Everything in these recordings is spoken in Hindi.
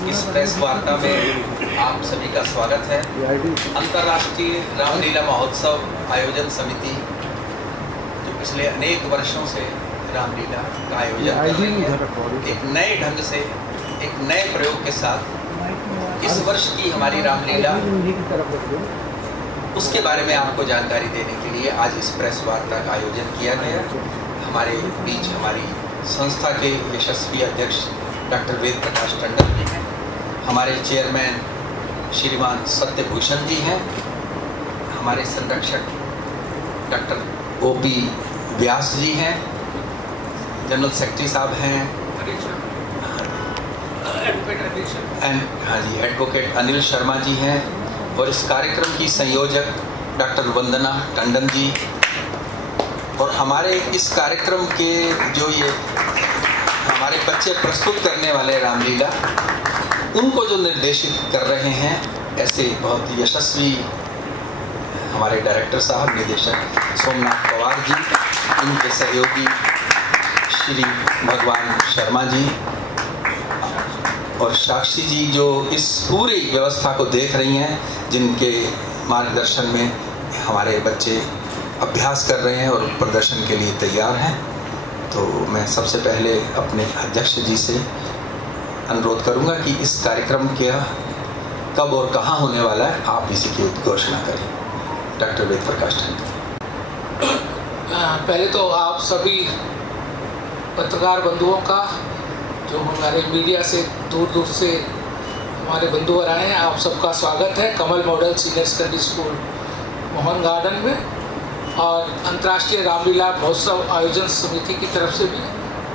इस प्रेस वार्ता में आप सभी का स्वागत है। अंतर्राष्ट्रीय रामलीला महोत्सव आयोजन समिति जो पिछले अनेक वर्षों से रामलीला का आयोजन कर रही है, एक नए ढंग से, एक नए प्रयोग के साथ इस वर्ष की हमारी रामलीला, उसके बारे में आपको जानकारी देने के लिए आज इस प्रेस वार्ता का आयोजन किया गया। हमारे बीच हमारी संस्था के यशस्वी अध्यक्ष डॉक्टर वेद प्रकाश टंडन जी हैं, हमारे चेयरमैन श्रीमान सत्यभूषण जी हैं, हमारे संरक्षक डॉक्टर ओपी व्यास जी हैं, जनरल सेक्रेटरी साहब हैं, एडवोकेट अनिल शर्मा जी हैं, और इस कार्यक्रम की संयोजक डॉक्टर वंदना टंडन जी, और हमारे इस कार्यक्रम के जो ये हमारे बच्चे प्रस्तुत करने वाले रामलीला, उनको जो निर्देशित कर रहे हैं, ऐसे बहुत यशस्वी हमारे डायरेक्टर साहब, निदेशक सोमनाथ पवार जी, इनके सहयोगी श्री भगवान शर्मा जी और साक्षी जी, जो इस पूरी व्यवस्था को देख रही हैं, जिनके मार्गदर्शन में हमारे बच्चे अभ्यास कर रहे हैं और प्रदर्शन के लिए तैयार हैं। तो मैं सबसे पहले अपने अध्यक्ष जी से अनुरोध करूंगा कि इस कार्यक्रम के कब और कहाँ होने वाला है, आप इसी की घोषणा करें। डॉक्टर वेद प्रकाश टंडन। पहले तो आप सभी पत्रकार बंधुओं का, जो हमारे मीडिया से दूर दूर से हमारे बंधुवर आए हैं, आप सबका स्वागत है Kamal model senior secondary school Mohan Garden में। और अंतर्राष्ट्रीय रामलीला महोत्सव आयोजन समिति की तरफ से भी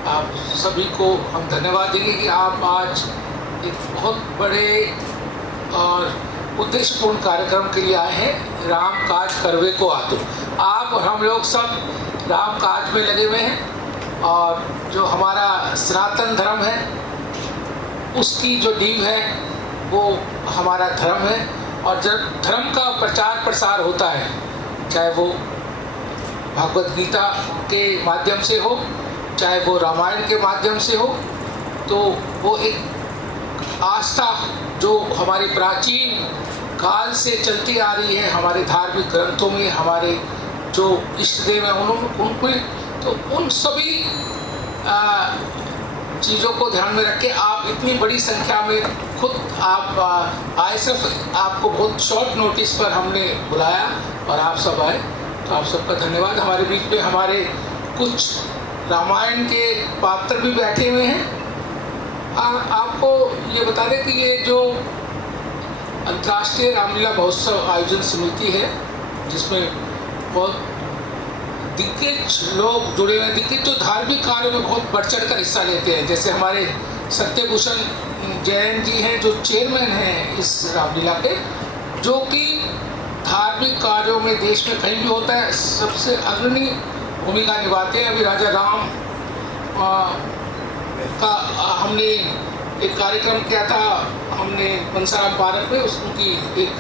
आप सभी को हम धन्यवाद देंगे कि आप आज एक बहुत बड़े और उद्देश्यपूर्ण कार्यक्रम के लिए आए हैं। राम काज करवे को आतुर। आप और हम लोग सब राम काज में लगे हुए हैं, और जो हमारा सनातन धर्म है उसकी जो नींव है वो हमारा धर्म है। और जब धर्म का प्रचार प्रसार होता है, चाहे वो भगवत गीता के माध्यम से हो, चाहे वो रामायण के माध्यम से हो, तो वो एक आस्था जो हमारी प्राचीन काल से चलती आ रही है, हमारे धार्मिक ग्रंथों में, हमारे जो इष्ट देव हैं उनमें, तो उन सभी चीज़ों को ध्यान में रख के आप इतनी बड़ी संख्या में खुद आप आए। सिर्फ आपको बहुत शॉर्ट नोटिस पर हमने बुलाया और आप सब आए, तो आप सबका धन्यवाद। हमारे बीच में हमारे कुछ रामायण के पात्र भी बैठे हुए हैं। आपको ये बता दें कि ये जो अंतर्राष्ट्रीय रामलीला महोत्सव आयोजन समिति है, जिसमें बहुत दिग्गज लोग जुड़े हुए हैं, दिग्गज जो धार्मिक कार्यों में बहुत बढ़ चढ़ कर हिस्सा लेते हैं, जैसे हमारे सत्यभूषण जैन जी हैं जो चेयरमैन हैं इस रामलीला के, जो कि धार्मिक कार्यों में देश में कहीं भी होता है सबसे अग्रणी भूमिका निभाते हैं। अभी राजा राम का हमने एक कार्यक्रम किया था, हमने मनसाराम पार्क में उनकी एक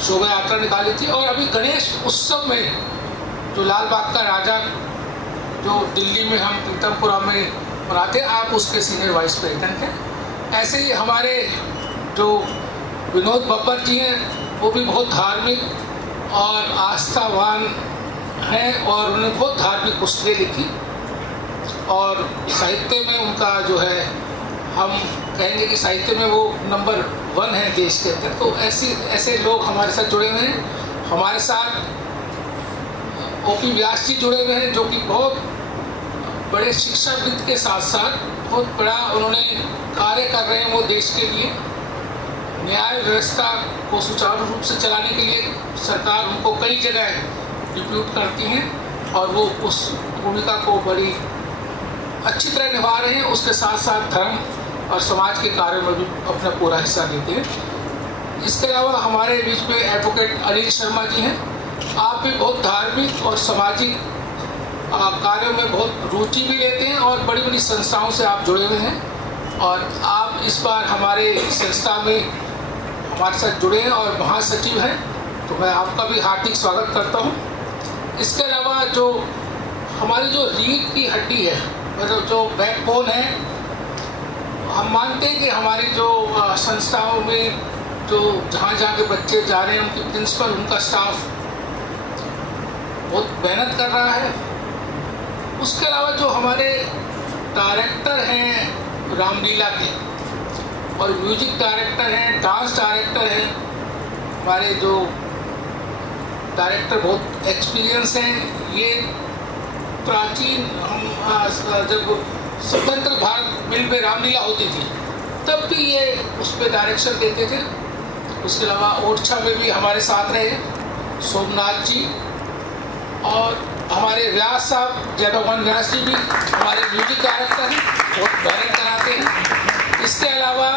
शोभा यात्रा निकाली थी। और अभी गणेश उत्सव में जो लाल बाग का राजा जो दिल्ली में हम प्रीतमपुरा में मनाते, आप उसके सीनियर वाइस प्रेसिडेंट हैं। ऐसे ही हमारे जो विनोद बब्बर जी हैं, वो भी बहुत धार्मिक और आस्थावान हैं, और उन्होंने बहुत धार्मिक पुस्तकें लिखी, और साहित्य में उनका जो है, हम कहेंगे कि साहित्य में वो नंबर 1 है देश के अंदर। तो ऐसे लोग हमारे साथ जुड़े हुए हैं। हमारे साथ ओपी व्यास जी जुड़े हुए हैं, जो कि बहुत बड़े शिक्षाविद के साथ साथ बहुत बड़ा उन्होंने कार्य कर रहे हैं। वो देश के लिए न्याय व्यवस्था को सुचारू रूप से चलाने के लिए सरकार उनको कई जगह डिप्यूट करती हैं, और वो उस भूमिका को बड़ी अच्छी तरह निभा रहे हैं। उसके साथ साथ धर्म और समाज के कार्यों में भी अपना पूरा हिस्सा देते हैं। इसके अलावा हमारे बीच में एडवोकेट अनिल शर्मा जी हैं। आप भी बहुत धार्मिक और सामाजिक कार्यों में बहुत रुचि भी लेते हैं, और बड़ी बड़ी संस्थाओं से आप जुड़े हुए हैं, और आप इस बार हमारे संस्था में हमारे साथ जुड़े हैं और महासचिव हैं, तो मैं आपका भी हार्दिक स्वागत करता हूं। इसके अलावा जो हमारी जो रीढ़ की हड्डी है, मतलब जो बैकबोन है, हम मानते हैं कि हमारी जो संस्थाओं में जो जहाँ के बच्चे जा रहे हैं उनकी प्रिंसिपल, उनका स्टाफ बहुत मेहनत कर रहा है। उसके अलावा जो हमारे डायरेक्टर हैं रामलीला के और म्यूजिक डायरेक्टर हैं, डांस डायरेक्टर हैं, हमारे जो डायरेक्टर बहुत एक्सपीरियंस हैं। ये प्राचीन हम जब स्वतंत्र भारत मिल में रामलीला होती थी तब भी ये उस पर डायरेक्शन देते थे। उसके अलावा ओरछा में भी हमारे साथ रहे सोमनाथ जी, और हमारे व्यास साहब जय भगवान व्यास जी भी हमारे म्यूजिक डायरेक्टर हैं, बहुत मेहनत कराते हैं। इसके अलावा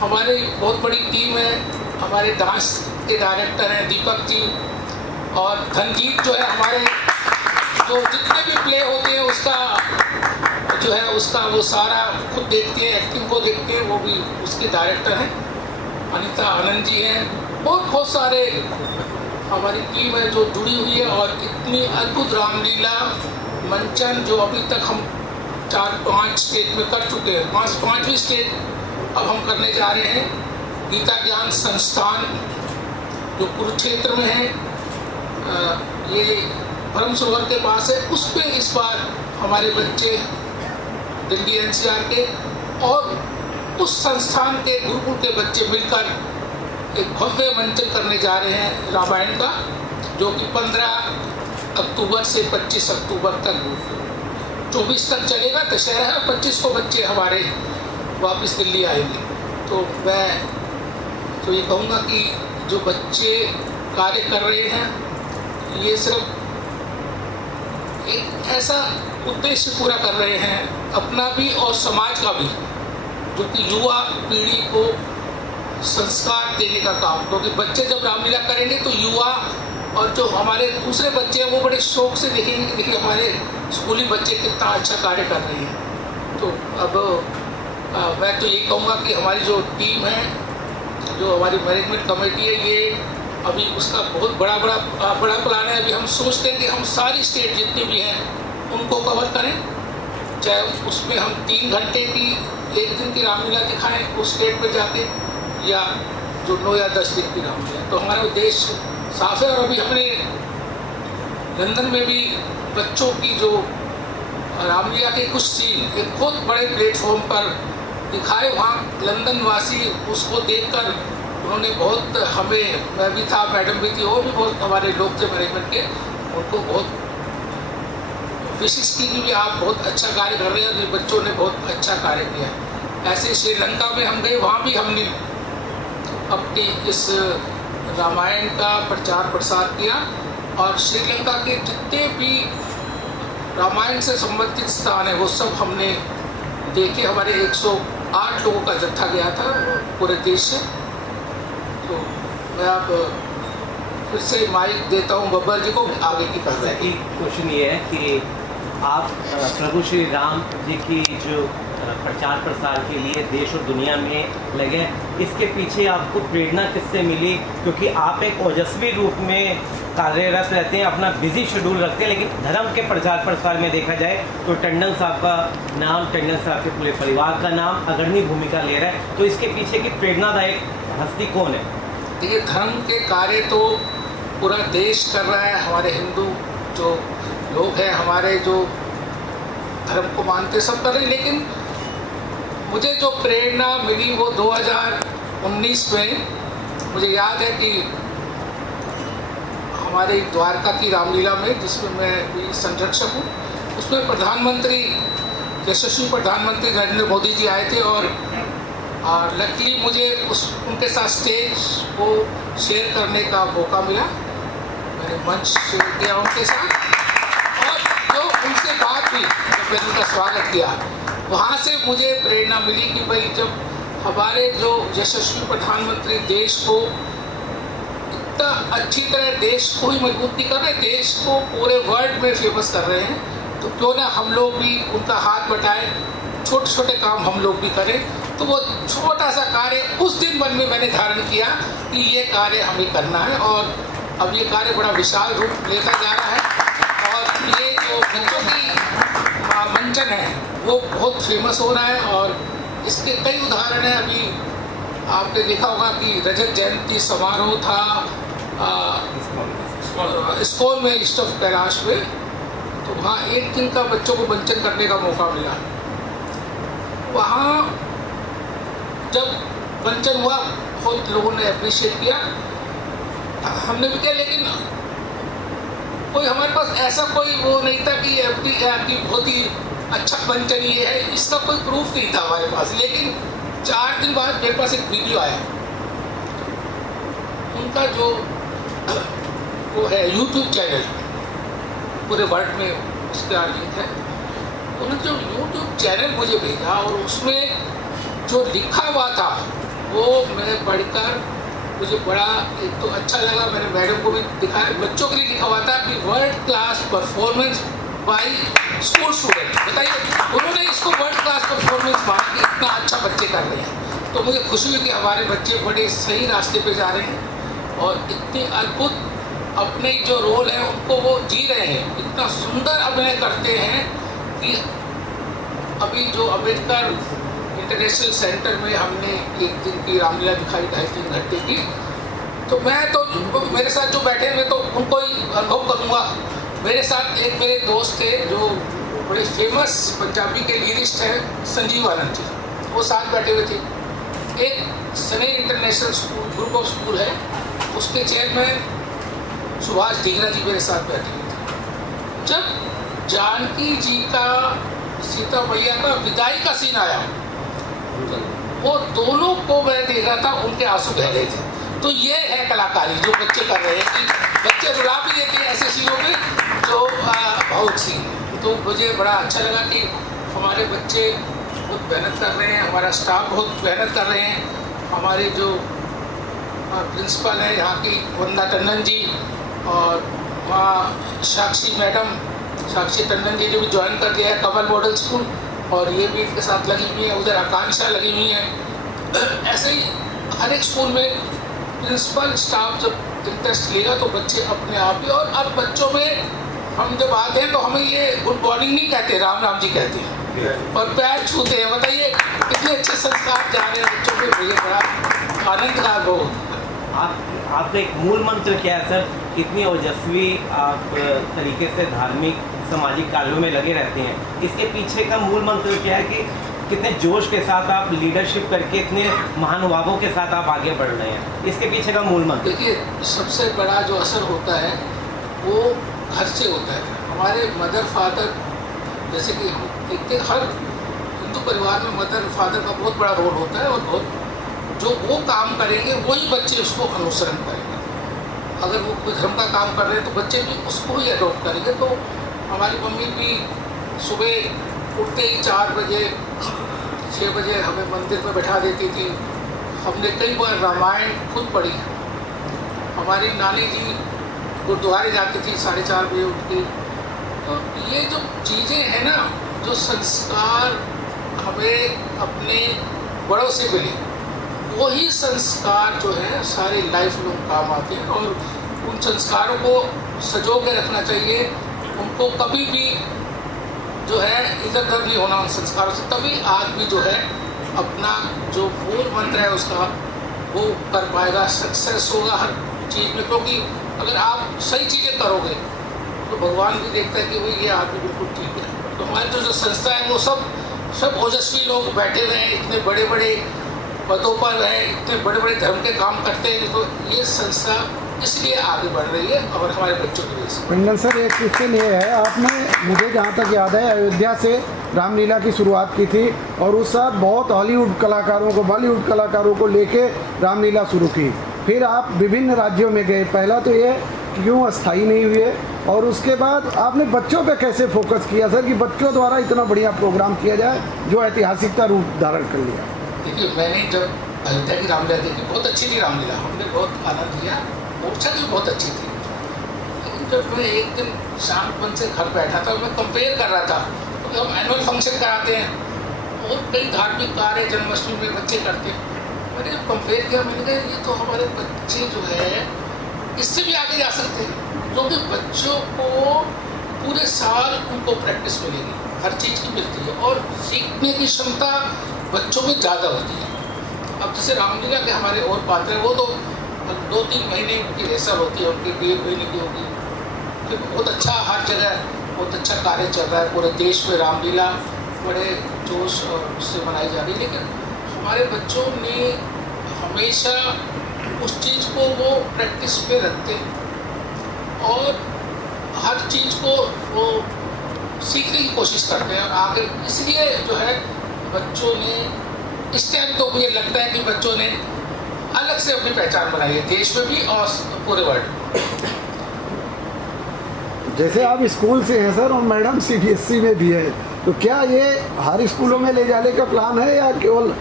हमारी बहुत बड़ी टीम है, हमारे डांस के डायरेक्टर हैं दीपक जी, और धनजीत जो है हमारे जो जितने भी प्ले होते हैं उसका वो सारा खुद देखते हैं, एक्टिंग को देखते हैं, वो भी उसके डायरेक्टर हैं। अनीता आनंद जी हैं, बहुत सारे हमारी टीम है जो जुड़ी हुई है। और इतनी अद्भुत रामलीला मंचन जो अभी तक हम 4-5 स्टेट में कर चुके हैं, 5वीं स्टेट अब हम करने जा रहे हैं। गीता ज्ञान संस्थान जो कुरुक्षेत्र में है, ये ब्रह्म सरोवर के पास है, उस पे इस बार हमारे बच्चे दिल्ली NCR के और उस संस्थान के गुरुकुल के बच्चे मिलकर एक भव्य मंचन करने जा रहे हैं रामायण का, जो कि 15 अक्टूबर से 25 अक्टूबर तक 24 तक चलेगा। दशहरा है, 25 को बच्चे हमारे वापस दिल्ली आएंगे। तो मैं तो ये कहूँगा कि जो बच्चे कार्य कर रहे हैं ये सिर्फ एक ऐसा उद्देश्य पूरा कर रहे हैं अपना भी और समाज का भी, जो कि युवा पीढ़ी को संस्कार देने का काम। क्योंकि बच्चे जब रामलीला करेंगे तो युवा और जो हमारे दूसरे बच्चे हैं वो बड़े शौक से देखेंगे कि देखिए हमारे स्कूली बच्चे कितना अच्छा कार्य कर रहे हैं। तो अब मैं तो ये कहूँगा कि हमारी जो टीम है, जो हमारी मैनेजमेंट कमेटी है, ये अभी उसका बहुत बड़ा प्लान है। अभी हम सोचते हैं कि हम सारी स्टेट जितनी भी हैं उनको कवर करें, चाहे उसमें हम 3 घंटे की 1 दिन की रामलीला दिखाएं उस स्टेट पे जाके, या जो 9 या 10 दिन की रामलीला। तो हमारा उद्देश्य साफ है। और अभी हमने लंदन में भी बच्चों की जो रामलीला के कुछ सीन एक बहुत बड़े प्लेटफॉर्म पर दिखाए, वहाँ लंदन वासी उसको देखकर उन्होंने बहुत हमें, मैं भी था, मैडम भी थी, और भी बहुत हमारे लोग थे मैनेजमेंट के, उनको बहुत विशिष्ट की भी आप बहुत अच्छा कार्य कर रहे हैं, और बच्चों ने बहुत अच्छा कार्य किया। ऐसे श्रीलंका में हम गए, वहाँ भी हमने अपनी इस रामायण का प्रचार प्रसार किया, और श्रीलंका के जितने भी रामायण से संबंधित स्थान है वो सब हमने देखे। हमारे 108 लोगों का जत्था गया था पूरे देश से। तो मैं अब फिर से माइक देता हूँ बब्बर जी को, आगे की कर रहे हैं। क्वेश्चन ये है कि आप प्रभु श्री राम जी की जो प्रचार प्रसार के लिए देश और दुनिया में लगे, इसके पीछे आपको प्रेरणा किससे मिली? क्योंकि आप एक ओजस्वी रूप में कार्यरत रहते हैं, अपना बिजी शेड्यूल रखते हैं, लेकिन धर्म के प्रचार प्रसार में देखा जाए तो टंडन साहब का नाम, टंडन साहब के पूरे परिवार का नाम अग्रणी भूमिका ले रहा है। तो इसके पीछे की प्रेरणादायक हस्ती कौन है? देखिए, धर्म के कार्य तो पूरा देश कर रहा है। हमारे हिंदू जो लोग हैं, हमारे जो धर्म को मानते सब कर रहे हैं, लेकिन मुझे जो प्रेरणा मिली वो 2019 में, मुझे याद है कि हमारे द्वारका की रामलीला में, जिसमें मैं भी संरक्षक हूँ, उसमें प्रधानमंत्री, यशस्वी प्रधानमंत्री नरेंद्र मोदी जी आए थे, और लकीली मुझे उनके साथ स्टेज को शेयर करने का मौका मिला। मैंने मंच शेयर किया उनके साथ, और जो उनसे बात हुई, जब मैंने उनका स्वागत किया, वहाँ से मुझे प्रेरणा मिली कि भाई जब हमारे जो यशस्वी प्रधानमंत्री देश को इतना अच्छी तरह, देश को ही मजबूत नहीं कर रहे, देश को पूरे वर्ल्ड में फेमस कर रहे हैं, तो क्यों ना हम लोग भी उनका हाथ बटाएं, छोटे छोटे काम हम लोग भी करें। तो वो छोटा सा कार्य उस दिन मन में मैंने धारण किया कि ये कार्य हमें करना है, और अब ये कार्य बड़ा विशाल रूप लेता जा रहा है। और ये जो बच्चों की मंचन है वो बहुत फेमस हो रहा है, और इसके कई उदाहरण हैं। अभी आपने देखा होगा कि रजत जयंती समारोह था स्कूल में ईस्ट ऑफ कैलाश में, तो वहाँ एक दिन का बच्चों को मंचन करने का मौका मिला। वहाँ जब मंचन हुआ बहुत लोगों ने अप्रिशिएट किया, हमने भी किया, लेकिन कोई हमारे पास ऐसा कोई वो नहीं था कि आपकी बहुत ही अच्छा मंचन ये है, इसका कोई प्रूफ नहीं था हमारे पास। लेकिन 4 दिन बाद मेरे पास एक वीडियो आया, उनका जो वो है यूट्यूब चैनल, पूरे वर्ल्ड में उसका लिंक है। उन्होंने जो यूट्यूब चैनल मुझे भेजा और उसमें जो लिखा हुआ था वो मैंने पढ़कर मुझे बड़ा एक तो अच्छा लगा। मैंने मैडम को भी दिखाया, बच्चों के लिए लिखा हुआ था कि world class performance by school student. बताइए, उन्होंने इसको वर्ल्ड क्लास परफॉर्मेंस माना कि इतना अच्छा बच्चे कर रहे हैं। तो मुझे खुशी हुई कि हमारे बच्चे बड़े सही रास्ते पे जा रहे हैं और इतनी अद्भुत अपने जो रोल है उनको वो जी रहे हैं, इतना सुंदर अभिनय करते हैं कि अभी जो अम्बेडकर इंटरनेशनल सेंटर में हमने एक दिन की रामलीला दिखाई 2.5-3 घंटे की, तो मैं तो मेरे साथ जो बैठे हुए तो उनको ही अनुभव करूँगा। मेरे साथ एक मेरे दोस्त थे जो बड़े फेमस पंजाबी के लिरिस्ट हैं, संजीव आनंद जी, वो साथ बैठे हुए थे। एक सने international school group of school है, उसके चेयरमैन सुभाष ढींगरा जी मेरे साथ बैठे हुए थे। जब जानकी जी का सीता मैया का विदाई का सीन आया, वो दोनों को मैं देख रहा था, उनके आंसू बह रहे थे। तो ये है कलाकारी जो बच्चे कर रहे हैं कि बच्चे रुला भी देते हैं ऐसे सीनों में जो बहुत सीन। तो मुझे बड़ा अच्छा लगा कि हमारे बच्चे बहुत मेहनत कर रहे हैं, हमारा स्टाफ बहुत मेहनत कर रहे हैं। हमारे जो प्रिंसिपल हैं यहाँ की वंदा टंडन जी, और वहाँ साक्षी मैडम, साक्षी टंडन जी ने भी ज्वाइन कर दिया है कमल मॉडल स्कूल, और ये भी इनके साथ लगी हुई है, उधर आकांक्षा लगी हुई है। ऐसे ही हर एक स्कूल में प्रिंसिपल स्टाफ जब इंटरेस्ट लेगा तो बच्चे अपने आप ही, और अब बच्चों में हम जब आते हैं तो हमें ये गुड मॉर्निंग नहीं कहते, राम राम जी कहते हैं और पैर छूते हैं। बताइए कितने अच्छे संस्कार जा रहे हैं बच्चों के, ये बड़ा आनंद का अनुभव। आपका एक मूल मंत्र क्या है सर? कितनी ओजस्वी आप तरीके से धार्मिक सामाजिक कार्यों में लगे रहते हैं, इसके पीछे का मूल मंत्र क्या है कि कितने जोश के साथ आप लीडरशिप करके इतने महानुभावों के साथ आप आगे बढ़ रहे हैं, इसके पीछे का मूल मंत्र? देखिए, सबसे बड़ा जो असर होता है वो घर से होता है। हमारे मदर फादर, जैसे कि हम देखते हर हिंदू परिवार में मदर फादर का बहुत बड़ा रोल होता है, और बहुत जो वो काम करेंगे वही बच्चे उसको अनुसरण करेंगे। अगर वो कोई धर्म का काम कर रहे हैं तो बच्चे भी उसको ही अडॉप्ट करेंगे। तो हमारी मम्मी भी सुबह उठते ही 4 बजे 6 बजे हमें मंदिर में बैठा देती थी। हमने कई बार रामायण खुद पढ़ी। हमारी नानी जी गुरुद्वारे जाती थी 4:30 बजे उठ के। तो ये जो चीज़ें हैं ना, जो संस्कार हमें अपने बड़ों से मिले, वही संस्कार जो है सारे लाइफ लॉन्ग काम आते हैं, और उन संस्कारों को सजो के रखना चाहिए। उनको कभी भी जो है इधर उधर नहीं होना उन संस्कारों से, तभी आदमी जो है अपना जो मूल मंत्र है उसका वो कर पाएगा, सक्सेस होगा हर चीज़ में। क्योंकि अगर आप सही चीज़ें करोगे तो भगवान भी देखता है कि भाई ये आदमी बिल्कुल ठीक है। तो हमारी जो संस्था है वो सब ओजस्वी लोग बैठे हुए हैं, इतने बड़े बड़े पदों पर हैं, इतने बड़े बड़े धर्म के काम करते हैं। तो ये संस्था इसलिए आगे बढ़ रही है और हमारे बच्चों की वजह से। टंडन सर, एक क्वेश्चन ये है, आपने मुझे जहाँ तक याद है अयोध्या से रामलीला की शुरुआत की थी, और उस साथ बहुत हॉलीवुड कलाकारों को, बॉलीवुड कलाकारों को लेके रामलीला शुरू की। फिर आप विभिन्न राज्यों में गए, पहला तो ये क्यों अस्थायी नहीं हुए, और उसके बाद आपने बच्चों पे कैसे फोकस किया सर कि बच्चों द्वारा इतना बढ़िया प्रोग्राम किया जाए जो ऐतिहासिक का रूप धारण कर लिया? देखिए, मैंने जब अयोध्या की रामलीला देखी, बहुत अच्छी थी रामलीला, हमने बहुत आनंद लिया, मोर्चा भी बहुत अच्छी थी। लेकिन जब मैं एक दिन शाम 5 से घर बैठा था, मैं कंपेयर कर रहा था, क्योंकि हम एनुअल फंक्शन कराते हैं और कई धार्मिक कार्य जन्माष्टमी में बच्चे करते हैं। मैंने जब कंपेयर किया, मैंने कहा ये तो हमारे बच्चे जो है इससे भी आगे जा सकते हैं, क्योंकि बच्चों को पूरे साल उनको प्रैक्टिस मिलेगी, हर चीज़ की मिलती है, और सीखने की क्षमता बच्चों में ज़्यादा होती है। अब जैसे रामलीला के हमारे और पात्र हैं, वो तो 2-3 महीने की रेसा होती है, उनकी 1 महीने की होगी, क्योंकि बहुत अच्छा हर जगह बहुत अच्छा कार्य चल रहा है पूरे देश में। रामलीला बड़े जोश और उससे मनाई जा रही है, लेकिन हमारे बच्चों ने हमेशा उस चीज़ को वो प्रैक्टिस पे रखते हैं और हर चीज़ को वो सीखने की कोशिश करते हैं। और आगे इसलिए जो है बच्चों ने इस टाइम तो मुझे लगता है कि बच्चों ने अलग से अपनी पहचान बनाई है देश में भी और पूरे वर्ल्ड में। जैसे आप स्कूल से हैं सर और मैडम CBSE में भी है, तो क्या ये हर स्कूलों में ले जाने का प्लान है या केवल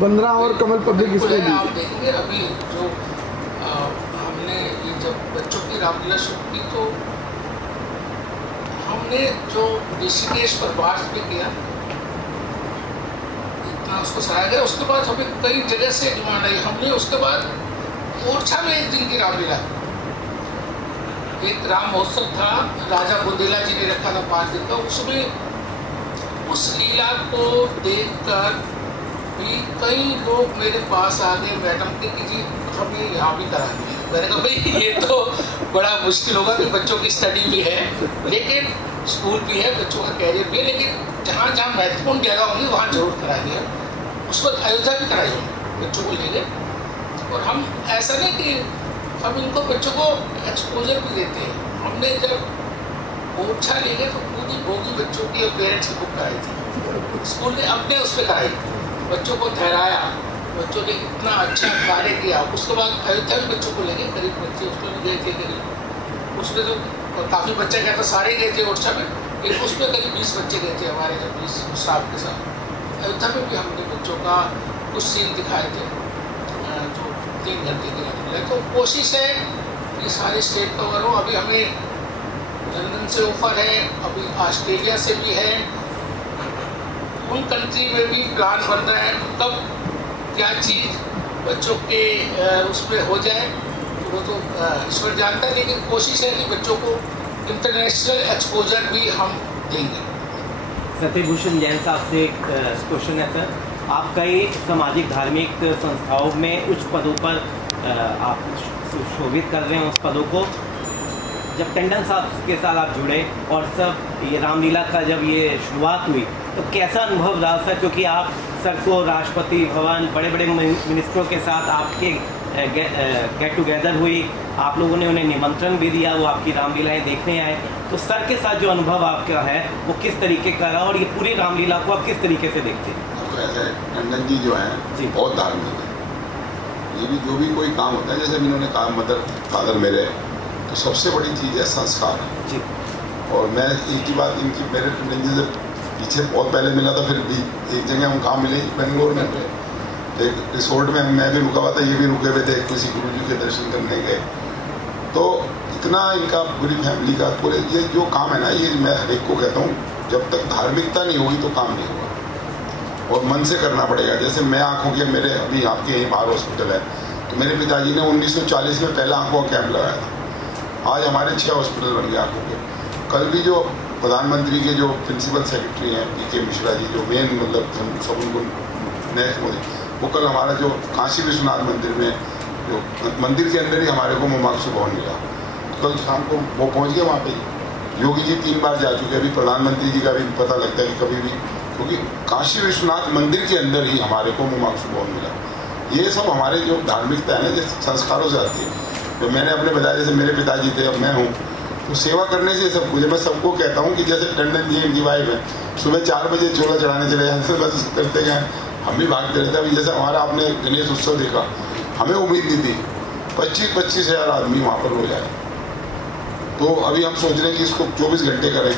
बंदरा और कमल पब्लिक स्कूल? आप देखेंगे अभी जो हमने ये जब बच्चों की रामलीला शुरू की तो हमने जो ऋषिकेश प्रवास भी किया, इतना उसको सराहा गया। उसके बाद हमें कई जगह से डिमांड आई, हमने उसके बाद ओरछा में 1 दिन की रामलीला, एक राम महोत्सव था, राजा बुंदेला जी ने रखा था 5 दिन का। उसमें उस लीला को देखकर भी कई लोग मेरे पास आ गए मैडम के कि जी हमें यहाँ भी करा दिया। मैंने कहा भाई ये तो बड़ा मुश्किल होगा कि बच्चों की स्टडी भी है, लेकिन स्कूल भी है, बच्चों का कैरियर भी है, लेकिन जहाँ जहाँ महत्वपूर्ण जगह होंगी वहाँ जरूर कराएंगे। उस वक्त अयोध्या भी कराई होंगे, बच्चों को ले गए। और हम ऐसा नहीं कि हम इनको बच्चों को एक्सपोजर भी देते हैं। हमने जब ओरछा ले गए तो पूरी भोगी बच्चों की और पेरेंट्स की बुक कराई थी, स्कूल ने अपने उस पर कराई, बच्चों को ठहराया, बच्चों ने इतना अच्छा कार्य किया। उसके बाद अयोध्या में बच्चों को ले गए, करीब बच्चे उसमें भी गए थे, करीब उसमें तो काफ़ी बच्चे गए थे, सारे गए थे ओरछा में, लेकिन उसमें करीब 20 बच्चे गए थे हमारे, जब 20 स्टाफ के साथ। अयोध्या में भी हमने बच्चों का कुछ सीन दिखाए थे जो 3 घंटे के लिए। तो कोशिश है कि सारे स्टेट कवर हो। अभी हमें लंदन से ऑफर है, अभी ऑस्ट्रेलिया से भी है, उन कंट्री में भी प्लान बन रहा है। कब क्या चीज़ बच्चों के उसमें हो जाए वो तो ईश्वर जानता है, लेकिन कोशिश है कि बच्चों को इंटरनेशनल एक्सपोजर भी हम देंगे। सत्यभूषण जैन साहब से एक क्वेश्चन है सर, आप कई सामाजिक धार्मिक संस्थाओं में उच्च पदों पर आप शोभित कर रहे हैं उस पदों को। जब टंडन साहब के साथ आप जुड़े और सब ये रामलीला का जब ये शुरुआत हुई तो कैसा अनुभव रहा सर? क्योंकि आप सर को राष्ट्रपति भवन बड़े बड़े मिनिस्टरों के साथ आपके गेट टुगेदर हुई, आप लोगों ने उन्हें निमंत्रण भी दिया, वो आपकी रामलीलाएं देखने आए। तो सर के साथ जो अनुभव आपका है वो किस तरीके का रहा और ये पूरी रामलीला को आप किस तरीके से देखते हैं? ऐसे टंडन जी जो हैं बहुत धार्मिक है। ये भी जो भी कोई काम होता है, जैसे इन्होंने कहा मदर फादर मेरे, तो सबसे बड़ी चीज़ है संस्कार जी। और मैं एक ही बात इनकी, मेरे टंडन जी से पीछे बहुत पहले मिला था, फिर भी एक जगह हम काम मिले बेंगलोर में, एक रिसोर्ट में मैं भी रुका हुआ था, ये भी रुके हुए थे, किसी गुरु जी के दर्शन करने गए। तो इतना इनका पूरी फैमिली का पूरे ये जो काम है ना, ये मैं हर एक को कहता हूँ, जब तक धार्मिकता नहीं होगी तो काम नहीं होगा और मन से करना पड़ेगा। जैसे मैं आँखों के, मेरे अभी आपके यहीं बाहर हॉस्पिटल है, तो मेरे पिताजी ने 1940 में पहला आँखों का कैंप लगाया था। आज हमारे 6 हॉस्पिटल बन गए आँखों के। कल भी जो प्रधानमंत्री के जो प्रिंसिपल सेक्रेटरी हैं PK मिश्रा जी, जो मेन मतलब हम सब उनको नेक्स्ट मोदी, वो कल हमारा जो काशी विश्वनाथ मंदिर में जो मंदिर के अंदर ही हमारे को मुमाक्षु भवन मिला, कल शाम को वो पहुंच गए वहाँ पे। योगी जी 3 बार जा चुके, अभी प्रधानमंत्री जी का भी पता लगता है कि कभी भी, क्योंकि काशी विश्वनाथ मंदिर के अंदर ही हमारे को मुमाक्षु भवन मिला। ये सब हमारे जो धार्मिकता है ना, जो संस्कारों से आती है। तो मैंने अपने बताया, जैसे मेरे पिताजी थे, अब मैं हूँ, तो सेवा करने से सब कुछ। मैं सबको कहता हूँ कि जैसे टंडन जी इनकी वाइफ है, सुबह 4 बजे चोला चढ़ाने चले जाते, बस करते गए, हम भी भागते रहते। अभी जैसे हमारा आपने गणेश उत्सव देखा, हमें उम्मीद नहीं थी 25-25 हज़ार आदमी वहाँ पर हो जाए। तो अभी हम सोच रहे हैं कि इसको 24 घंटे करें,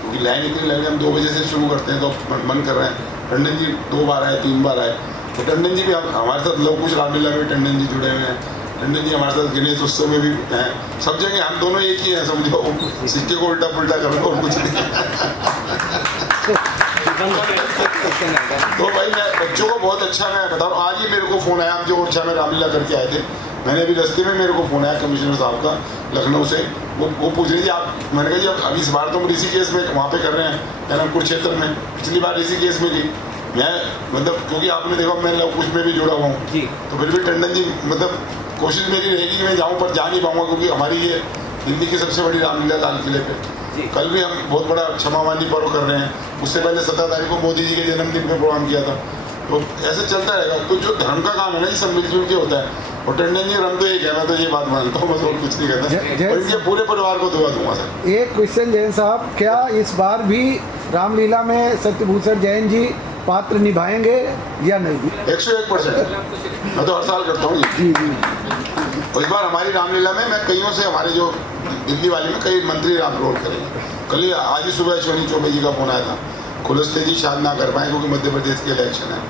क्योंकि लाइन इतनी लग रही है। हम 2 बजे से शुरू करते हैं, तो मन कर रहे हैं। टंडन जी 2 बार आए, 3 बार आए, तो टंडन जी भी हमारे साथ लोग कुछ रामलीला में टंडन जी जुड़े हुए हैं, टंडन जी हमारे साथ गणेश उत्सव में भी हैं। सब जगह हम दोनों एक ही हैं, समझो, सिक्के को उल्टा पुल्टा कर लो और कुछ नहीं। तो भाई मैं बच्चों को बहुत अच्छा मैं बता रहा हूँ। आज ही मेरे को फ़ोन आया, आप जो ओरछा में रामलीला करके आए थे, मैंने अभी रास्ते में मेरे को फ़ोन आया कमिश्नर साहब का लखनऊ से, वो पूछ रही थी आप। मैंने कहा जी अभी इस बार तो हम ऋषिकेश में वहाँ पे कर रहे हैं, क्या नाम, कुरुक्षेत्र में। पिछली बार ऋषिकेश में गई, मैं मतलब क्योंकि आपने देखा मैं लव कुश में भी जुड़ा हुआ हूँ, तो फिर भी टंडन जी मतलब कोशिश मेरी रहेगी कि मैं जाऊँ, पर जा नहीं पाऊँगा क्योंकि हमारी ये दिल्ली की सबसे बड़ी रामलीला लाल किले पे कल भी हम बहुत बड़ा क्षमावानी पर्व कर रहे हैं। उससे पहले 17 तारीख को मोदी जी के जन्मदिन पे प्रोग्राम किया था। तो ऐसे चलता रहेगा। तो जो धर्म का काम है ना, ये सब मिलजुल के होता है। और टंडन जी रम तो एक है, मैं तो ये बात मानता हूँ, बस और कुछ नहीं कहता। और इनके पूरे परिवार को दुआ दूंगा सर। एक क्वेश्चन जैन साहब, क्या इस बार भी रामलीला में सत्यभूषण जैन जी पात्र निभाएंगे या नहीं? 101%। मैं तो हर साल करता हूँ जी। और इस बार हमारी रामलीला में मैं कईयों से, हमारे जो दिल्ली वाले में कई मंत्री राम रोल करेंगे। कल ही आज ही सुबह अश्विनी चौबे जी का फोन आया था, खुलस्ते जी शायद ना कर पाए क्योंकि मध्य प्रदेश के इलेक्शन है।